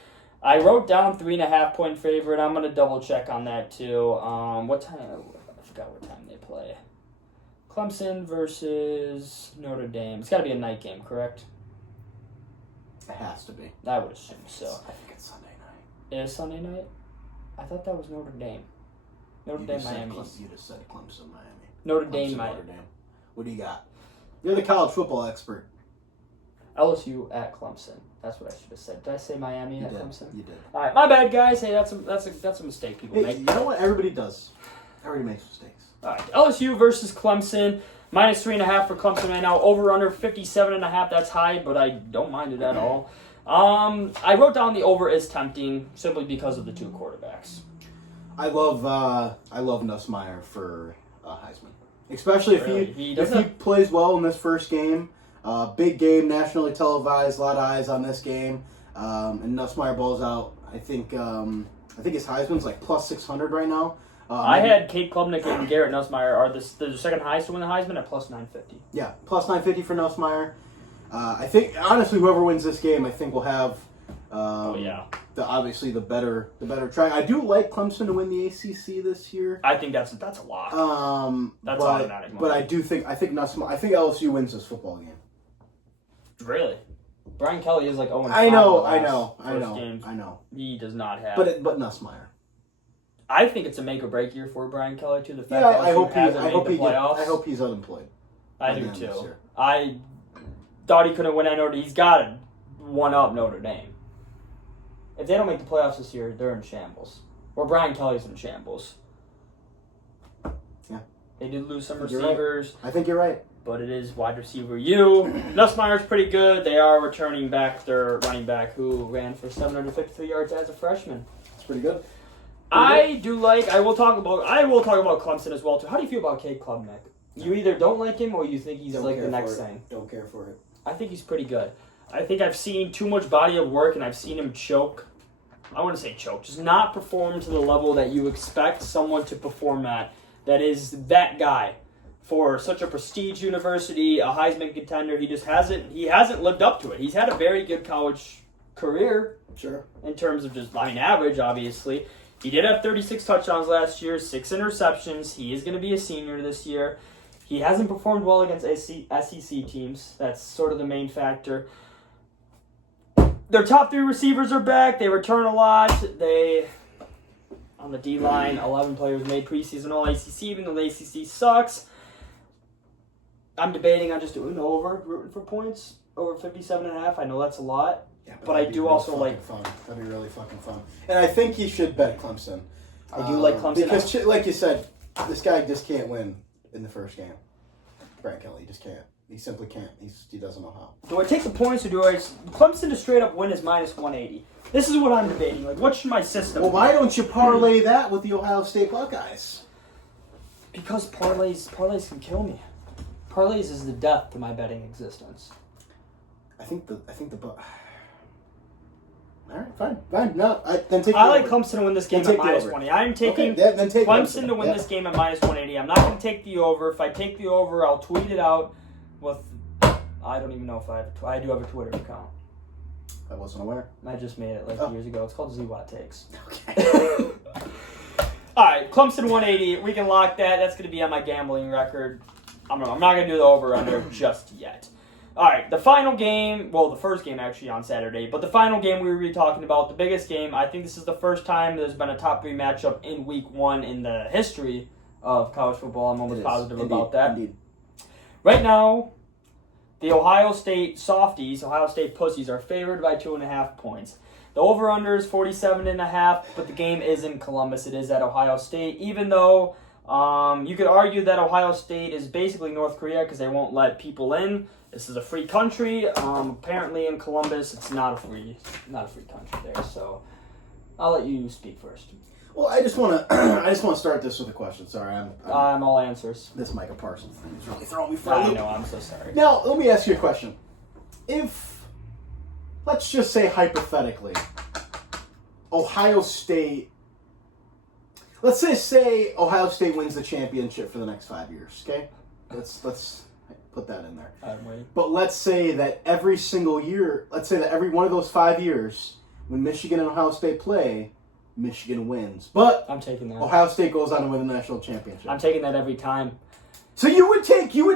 I wrote down 3.5 point favorite. I'm gonna double check on that too. What time? I forgot what time they play. Clemson versus Notre Dame. It's got to be a night game, correct? It has to be. I would assume so. I think it's Sunday night. It is Sunday night? I thought that was Notre Dame. Notre Dame, Miami. You just said Clemson, Miami. Notre Dame, Clemson, Miami. Notre Dame. What do you got? You're the college football expert. LSU at Clemson. That's what I should have said. Did I say Miami at Clemson? You did. All right, my bad, guys. Hey, that's a mistake people Hey, make. you know what? Everybody does. Everybody makes mistakes. All right, LSU versus Clemson. Minus 3.5 for Clemson right now. Over under 57.5. That's high, but I don't mind it at all. I wrote down the over is tempting simply because of the two quarterbacks. I love Nussmeier for Heisman, especially if he plays well in this first game. Big game, nationally televised, a lot of eyes on this game, and Nussmeier balls out. I think his Heisman's like plus 600 right now. I had Kate Klubnik and Garrett Nussmeier are the second highest to win the Heisman at plus 950. Yeah, plus 950 for Nussmeier. I think honestly, whoever wins this game, I think will have. Obviously the better track. I do like Clemson to win the ACC this year. I think that's a lock. That's automatic. But I think LSU wins this football game. Really? Brian Kelly is like 0-5. I know. Games. I know. He does not have. But Nussmeier. I think it's a make or break year for Brian Kelly too. The fact Yeah, that I hope playoffs. I hope he's unemployed. I do too. I thought he couldn't win at Notre Dame. He's got to one up Notre Dame. If they don't make the playoffs this year, they're in shambles. Or Brian Kelly's in shambles. Yeah. They did lose some You're receivers. right. I think you're right. But it is wide receiver U. Nussmeier's pretty good. They are returning back their running back who ran for 753 yards as a freshman. It's pretty good. I will talk about Clemson as well too. How do you feel about Cade Klubnik? You either don't like him or you think he's like the next thing. Don't care for it. I think he's pretty good. I think I've seen too much body of work and I've seen him choke. I wouldn't say choke, just not perform to the level that you expect someone to perform at. That is that guy for such a prestige university, a Heisman contender. He hasn't lived up to it. He's had a very good college career. Sure. In terms of just average, obviously. He did have 36 touchdowns last year, 6 interceptions. He is going to be a senior this year. He hasn't performed well against SEC teams. That's sort of the main factor. Their top 3 receivers are back. They return a lot. On the D-line, 11 players made preseason All-ACC, even though the ACC sucks. I'm debating on just doing rooting for points, over 57.5. I know that's a lot. Yeah, but I do also like fun. That'd be really fucking fun. And I think he should bet Clemson. I do like Clemson. Because, like you said, this guy just can't win in the first game. Brian Kelly, he just can't. He simply can't. He doesn't know how. Do I take the points or do I... Clemson to straight up win is minus 180. This is what I'm debating. Like, what should my system Well, be? why don't you parlay that with the Ohio State Buckeyes? Because parlays can kill me. Parlays is the death to my betting existence. I think the all right, fine. No, then take. I like Clemson to win this game at minus 20. I'm taking then take Clemson to win this game at minus 180. I'm not going to take the over. If I take the over, I'll tweet it out with. I don't even know if I do have a Twitter account. I wasn't aware. I just made it years ago. It's called ZWAT Takes. Okay. All right, Clemson 180. We can lock that. That's going to be on my gambling record. I'm not going to do the over-under just yet. All right, the final game, well, the first game actually on Saturday, but the final game we were talking about, the biggest game, I think this is the first time there's been a top 3 matchup in week 1 in the history of college football. I'm almost positive about that. Indeed. Right now, the Ohio State Softies, Ohio State Pussies, are favored by 2.5 points. The over-under is 47.5, but the game is in Columbus. It is at Ohio State, even though you could argue that Ohio State is basically North Korea because they won't let people in. This is a free country. Apparently in Columbus, it's not a free country there. So I'll let you speak first. Well, I just want to start this with a question. Sorry, I'm all answers. This Micah Parson thing is really throwing me for a I loop. know. I'm so sorry. Now, let me ask you a question. If, let's just say hypothetically, Ohio State, let's say Ohio State wins the championship for the next 5 years. Okay, let's put that in there. I'm waiting. But let's say that every single year, let's say that every one of those 5 years, when Michigan and Ohio State play, Michigan wins. But I'm taking that. Ohio State goes on to win the national championship. I'm taking that every time. So you would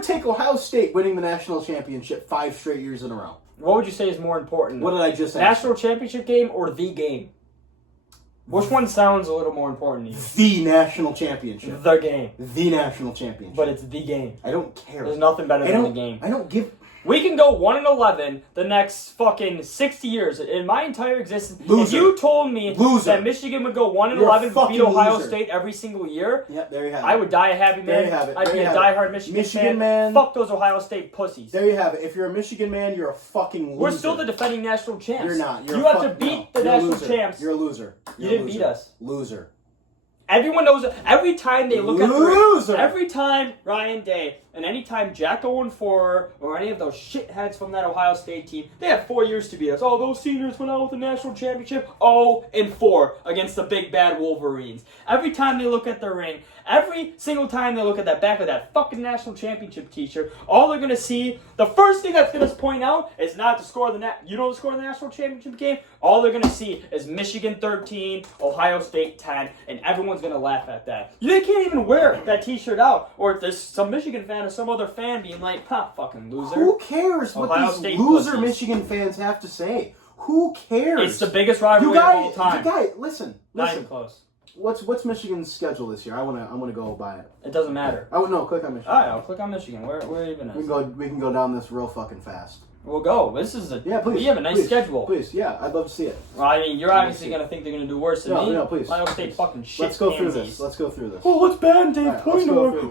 take Ohio State winning the national championship 5 straight years in a row. What would you say is more important? What did I just say? National championship game or the game? Which one sounds a little more important to you? The national championship. The game. The national championship. But it's the game. I don't care. There's nothing better than the game. I don't give... We can go 1-11 the next fucking 60 years. In my entire existence, Loser. if you told me Loser. that Michigan would go You're a 1-11 and fucking beat Ohio loser. State every single year, Yep, there you have it. I would die a happy man. There you have it. I'd There be you a have it. diehard Michigan fan. Fuck those Ohio State pussies. There you have it. If you're a Michigan man, you're a fucking loser. We're still the defending national champs. You're not. You have to beat the national champs. You're a loser. You didn't beat us. Loser. Everyone knows it. Every time they look Loser. at every time Ryan Day and anytime Jack 0-4 or any of those shitheads from that Ohio State team, they have 4 years to beat us. Oh, those seniors went out with the national championship 0-4 against the big bad Wolverines. Every time they look at the ring, every single time they look at that back of that fucking national championship t-shirt, all they're gonna see, the first thing that's gonna point out is not the score of the you know the score of the national championship game. All they're gonna see is Michigan 13, Ohio State 10, and everyone's everyone's gonna laugh at that. They can't even wear that T-shirt out, or if there's some Michigan fan or some other fan being like, "Ha, fucking loser." Who cares what Ohio these State loser pussies. Michigan fans have to say? Who cares? It's the biggest rivalry of all time. You guys, listen. Not even close. What's Michigan's schedule this year? I wanna go by it. It doesn't matter. Oh no, click on Michigan. All right, I'll click on Michigan. Where even is? We can go down this real fucking fast. We'll go. This is Yeah, please. We have a nice please, schedule. Please, yeah, I'd love to see it. Well, I mean, you're obviously gonna think they're gonna do worse than me. No, please. Ohio State please. fucking shit. Let's go through pansies. this. Let's go through this. Oh, let's ban Dave All right, let's go Poynter. through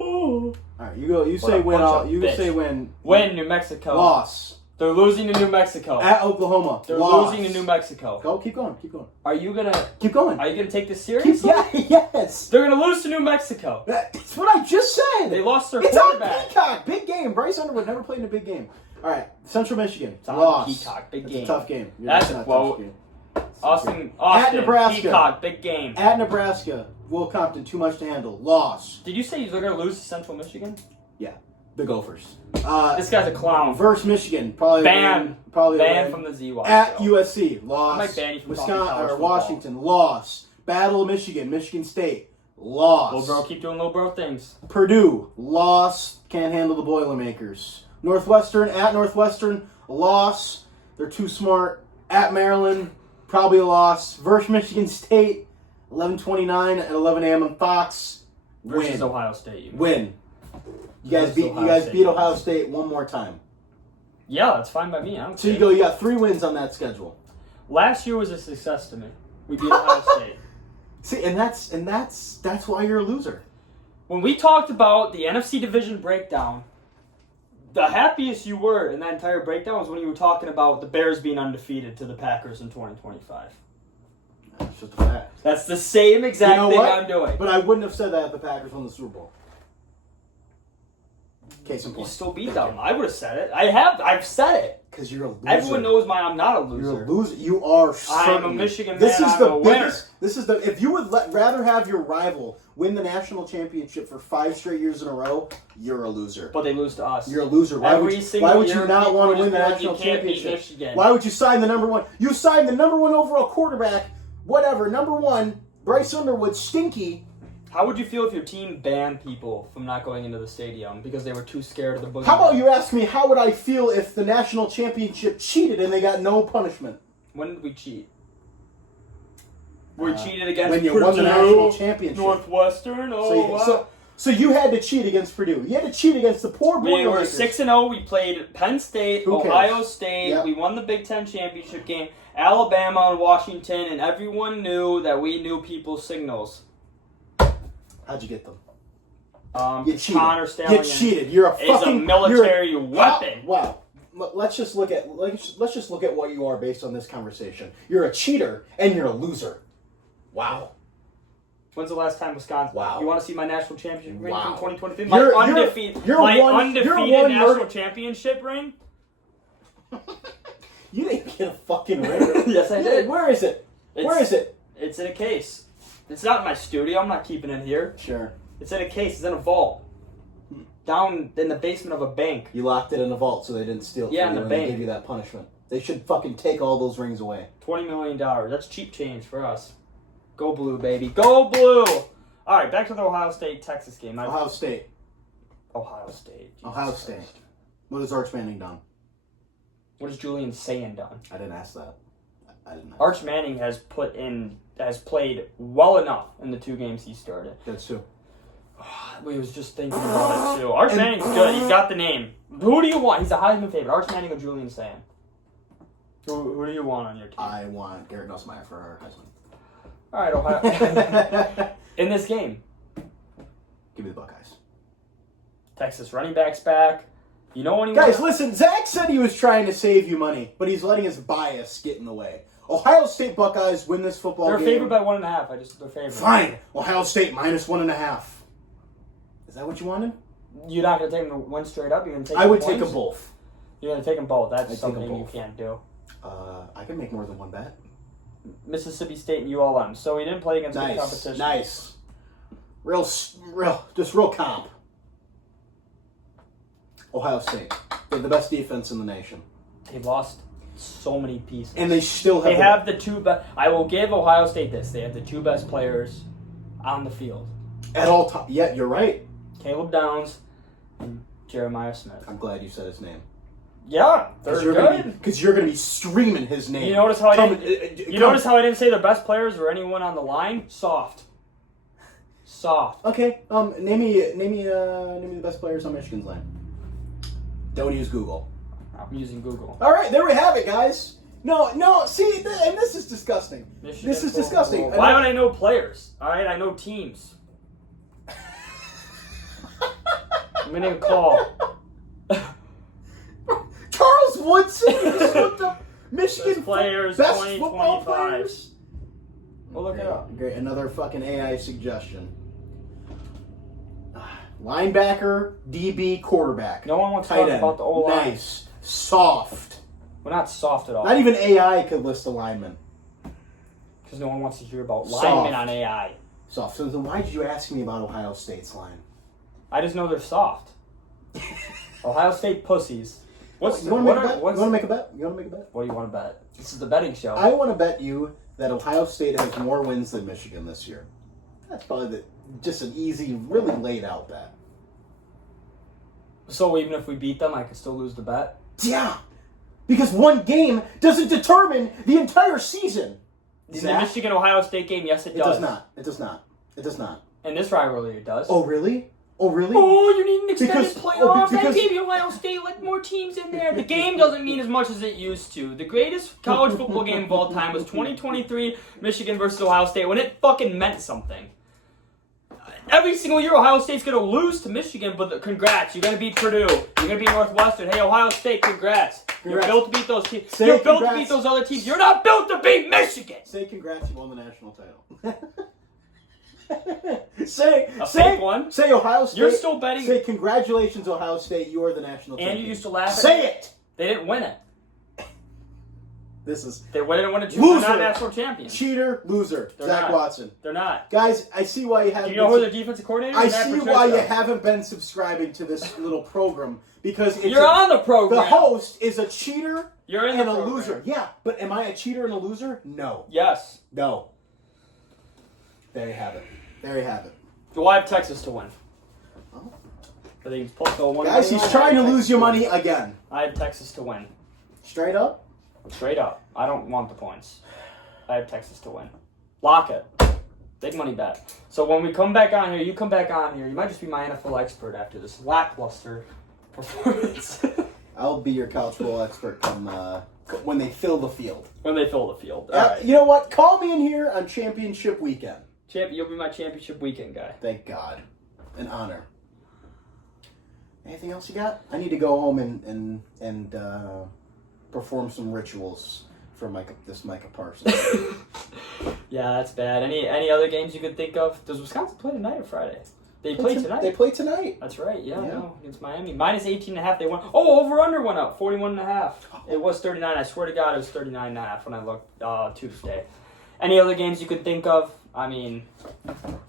Oh. All right, you go. You What say a win. bunch of You bitch. say win. Win New Mexico. Loss They're losing to New Mexico. at Oklahoma. They're Loss. losing to New Mexico. Go. Keep going. Keep going. Are you gonna Keep going. take this Keep, seriously? yes. They're gonna lose to New Mexico. That's what I just said. They lost their It's on quarterback. Peacock. Big game. Bryce Underwood never played in a big game. All right, Central Michigan. It's on Loss. Peacock. Big It's game. a tough game. That's a not quote. tough game. Austin, At Nebraska. Peacock, big game. At Nebraska. Will Compton, too much to handle. Loss. Did you say they're gonna lose to Central Michigan? Yeah, the Gophers. This guy's a clown. Versus Michigan. Probably Ban. Probably Ban from the ZY. At show. USC. Loss. I might ban you from talking Wisconsin college or football. Washington. Loss. Battle of Michigan. Michigan State. Loss. Little bro, keep doing little bro things. Purdue. Loss. Can't handle the Boilermakers. Northwestern. At Northwestern. Loss. They're too smart. At Maryland. Probably a loss. Versus Michigan State. 11:29 at 11 a.m. on Fox. Versus Win. Ohio State. You mean. Win. You guys Versus beat. Ohio You guys State. beat Ohio State one more time. Yeah, that's fine by me. I don't So you care. go. You got 3 wins on that schedule. Last year was a success to me. We beat Ohio State. See, and that's why you're a loser. When we talked about the NFC division breakdown, the happiest you were in that entire breakdown was when you were talking about the Bears being undefeated to the Packers in 2025. That's just a fact. That's the same exact You know thing what? I'm doing. But I wouldn't have said that if the Packers won the Super Bowl. Case in You point. still beat them. I would have said it. I've said it. Because you're a loser. Everyone knows I'm not a loser. You're a loser. You are. I'm a certainly- Michigan This man, is I'm the a winner. biggest. This is the. If you would rather have your rival win the national championship for 5 straight years in a row, you're a loser. But they lose to us. You're a loser. Why Every would single why would year you not people want to just win the go, national you can't beat championship? Michigan. Why would you sign the number one? You signed the number one overall quarterback. Whatever. Number one, Bryce Underwood, stinky. How would you feel if your team banned people from not going into the stadium because they were too scared of the boogeyman? How about you ask me how would I feel if the national championship cheated and they got no punishment? When did we cheat? We cheated against when you Purdue, won the national championship. Northwestern. So you had to cheat against Purdue. You had to cheat against the poor We were Boilermakers. 6-0. We played Penn State, Who cares? Ohio State. Yep. We won the Big Ten championship game. Alabama and Washington, and everyone knew that we knew people's signals. How'd you get them? You cheated. Connor Stallion You cheated. You're a is fucking a military weapon. Wow. Let's just look at what you are based on this conversation. You're a cheater and you're a loser. Wow. When's the last time Wisconsin? Wow. You want to see my national championship ring Wow. from 2023? You're- My you're- undefeated, you're my one undefeated national murder- championship ring. You didn't get a fucking ring. Yes, I did. Where is it? Where is it? It's in a case. It's not in my studio. I'm not keeping it here. Sure. It's in a case. It's in a vault. Down in the basement of a bank. You locked it in a vault so they didn't steal it Yeah, from in you the and they bank. gave you that punishment. They should fucking take all those rings away. $20 million. That's cheap change for us. Go blue, baby. Go blue! All right, back to the Ohio State-Texas game. Ohio State. Ohio State. Jesus Ohio Christ. State. What has Arch Manning done? What has Julian Sand done? I didn't ask that. I didn't ask. Arch Manning has played well enough in the 2 games he started. That's true. We was just thinking about it too. Arch Manning's good. He's got the name. Who do you want? He's a Heisman favorite. Arch Manning or Julian Sand? Who do you want on your team? I want Garrett Nussmeier for our Heisman. All right, Ohio. In this game, Give me the Buckeyes. Texas running backs back. You know anyone? Guys, listen. Zach said he was trying to save you money, but he's letting his bias get in the way. Ohio State Buckeyes win this football They're game. favored by 1.5. They're favored. Fine. Ohio State minus 1.5. Is that what you wanted? You're not gonna take them to win straight up. You're gonna take. I would them take points? them both. You're gonna take them both. I'd That's take something them you both. can't do. I can make more than one bet. Mississippi State and ULM. So he didn't play against good Nice. competition. Nice. Real comp. Ohio State. They have the best defense in the nation. They lost so many pieces. And they still have... They have the 2 best. I will give Ohio State this. They have the 2 best players on the field. At all times. Yeah, you're right. Caleb Downs and Jeremiah Smith. I'm glad you said his name. Yeah, they're good. Because you're going to be screaming his name. You notice how I didn't say the best players or anyone on the line? Soft. Okay. Name me the best players on Michigan's line. Don't use Google. I'm using Google. All right, there we have it, guys. No. See, and this is disgusting. Michigan This is disgusting. football. Why would I know players? All right, I know teams. I'm gonna call Charles Woodson. You just looked up Michigan best players best 2025. football players. We'll look it up. Great. Another fucking AI suggestion. Linebacker, DB, quarterback. No one wants to tight talk end. about the O-line. Nice. Soft. We're not soft at all. Not even AI could list a lineman. Because no one wants to hear about Soft. linemen on AI. Soft. So then why did you ask me about Ohio State's line? I just know they're soft. Ohio State pussies. You want to make a bet? You want to make a bet? What do you want to bet? This is the betting show. I want to bet you that Ohio State has more wins than Michigan this year. That's probably just an easy, really laid out bet. So even if we beat them, I could still lose the bet? Yeah. Because one game doesn't determine the entire season. In the Michigan-Ohio State game, yes, it does. It does not. In this rivalry, it does. Oh, really? Oh, you need an extended playoffs. That gave you Ohio State like more teams in there. The game doesn't mean as much as it used to. The greatest college football game of all time was 2023 Michigan versus Ohio State when it fucking meant something. Every single year, Ohio State's going to lose to Michigan, but congrats. You're going to beat Purdue. You're going to beat Northwestern. Hey, Ohio State, congrats. You're built to beat those teams. You're built to beat those other teams. You're not built to beat Michigan. Say congrats, you won the national title. Fake one. Say Ohio State. You're still betting. Say congratulations, Ohio State. You are the national champion. And you used to laugh at Say me. it. They didn't win it. They didn't win a loser. They're not national champions. Cheater, loser. Zach Watson. They're not. Guys, I see why you haven't. Do you know who the defensive coordinator is? I see why you haven't been subscribing to this little program because you're on the program. The host is a cheater. You're in and the a loser. Yeah, but am I a cheater and a loser? No. Yes. No. There you have it. Do I have Texas to win? Oh. I think it's plus 01. Guys, he's trying to lose your money again. I have Texas to win. Straight up? Straight up. I don't want the points. I have Texas to win. Lock it. Big money bet. So when we come back on here, you come back on here. You might just be my NFL expert after this lackluster performance. I'll be your college football expert when they fill the field. When they fill the field. All right. You know what? Call me in here on championship weekend. You'll be my championship weekend guy. Thank God. An honor. Anything else you got? I need to go home and perform some rituals for Micah Parsons. Yeah, that's bad. Any other games you could think of? Does Wisconsin play tonight or Friday? They play tonight. They play tonight. That's right. Yeah. No, against Miami. Minus 18.5. They won. Oh, over/under went up. 41.5. It was 39. I swear to God, it was 39.5 when I looked Tuesday. Any other games you could think of? I mean,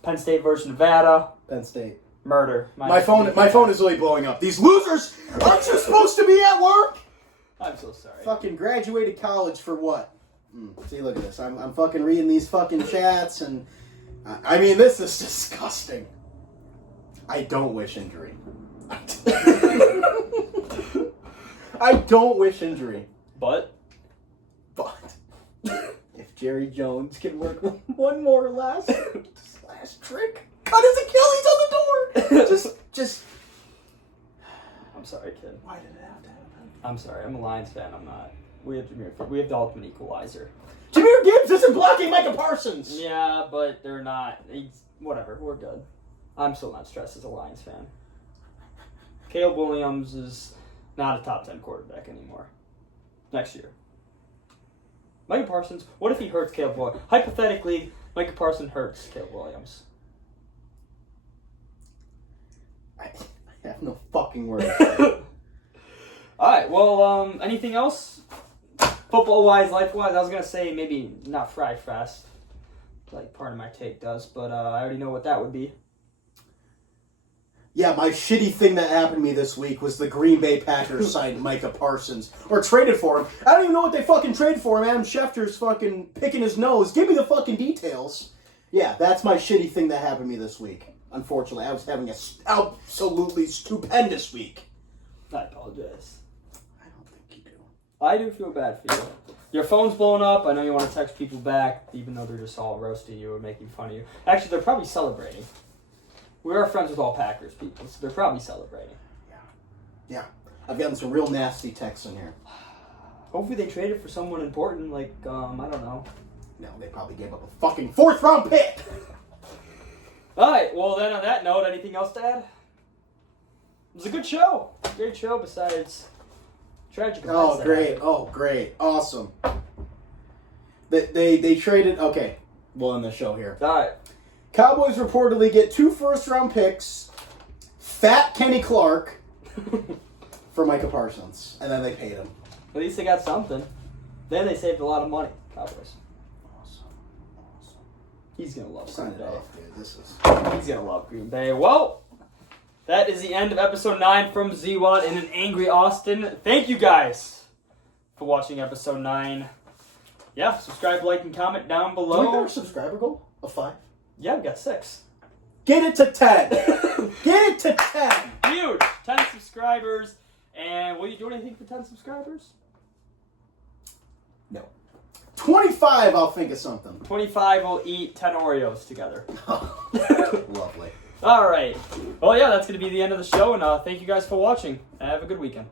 Penn State versus Nevada. Penn State. Murder. My phone is really blowing up. These losers aren't you supposed to be at work? I'm so sorry. Fucking graduated college for what? See, look at this. I'm fucking reading these fucking chats, and I mean, this is disgusting. I don't wish injury. I don't wish injury. But if Jerry Jones can work one more last trick, cut his Achilles on the door. Just. I'm sorry, kid. Why did it have to happen? I'm sorry. I'm a Lions fan. I'm not. We have the ultimate equalizer. Jameer Gibbs isn't blocking Micah Parsons. Yeah, but they're not. Whatever. We're good. I'm still not stressed as a Lions fan. Caleb Williams is not a top 10 quarterback anymore. Next year. Micah Parsons, what if he hurts Caleb Williams? Hypothetically, Micah Parsons hurts Caleb Williams. I have no fucking words. Alright, well, anything else? Football-wise, life-wise, I was going to say maybe not Fry Fest, like part of my take does, but I already know what that would be. Yeah, my shitty thing that happened to me this week was the Green Bay Packers signed Micah Parsons. Or traded for him. I don't even know what they fucking traded for him. Adam Schefter's fucking picking his nose. Give me the fucking details. Yeah, that's my shitty thing that happened to me this week. Unfortunately, I was having a absolutely stupendous week. I apologize. I don't think you do. I do feel bad for you. Your phone's blowing up. I know you want to text people back, even though they're just all roasting you or making fun of you. Actually, they're probably celebrating. We are friends with all Packers people, so they're probably celebrating. Yeah. I've gotten some real nasty texts in here. Hopefully they traded for someone important, like, I don't know. No, they probably gave up a fucking 4th-round pick! Alright, well then on that note, anything else to add? It was a good show. Great show besides tragic events. Oh, great. Oh, great. Awesome. They traded... Okay, we'll end the show here. Alright. Cowboys reportedly get 2 first-round picks, fat Kenny Clark, for Micah Parsons. And then they paid him. At least they got something. Then they saved a lot of money, Cowboys. Awesome. He's going to love Sign Green it Bay. off, dude. This is... He's going to love Green Bay. Well, that is the end of episode 9 from Z-Watt in an angry Austin. Thank you guys for watching episode 9. Yeah, subscribe, like, and comment down Do we below. got a subscriber goal of 5? Yeah, we got 6. Get it to 10! Get it to 10! Huge! 10 subscribers. And will you do anything for 10 subscribers? No. 25, I'll think of something. 25 will eat 10 Oreos together. Lovely. All right. Well, yeah, that's going to be the end of the show. And thank you guys for watching. Have a good weekend.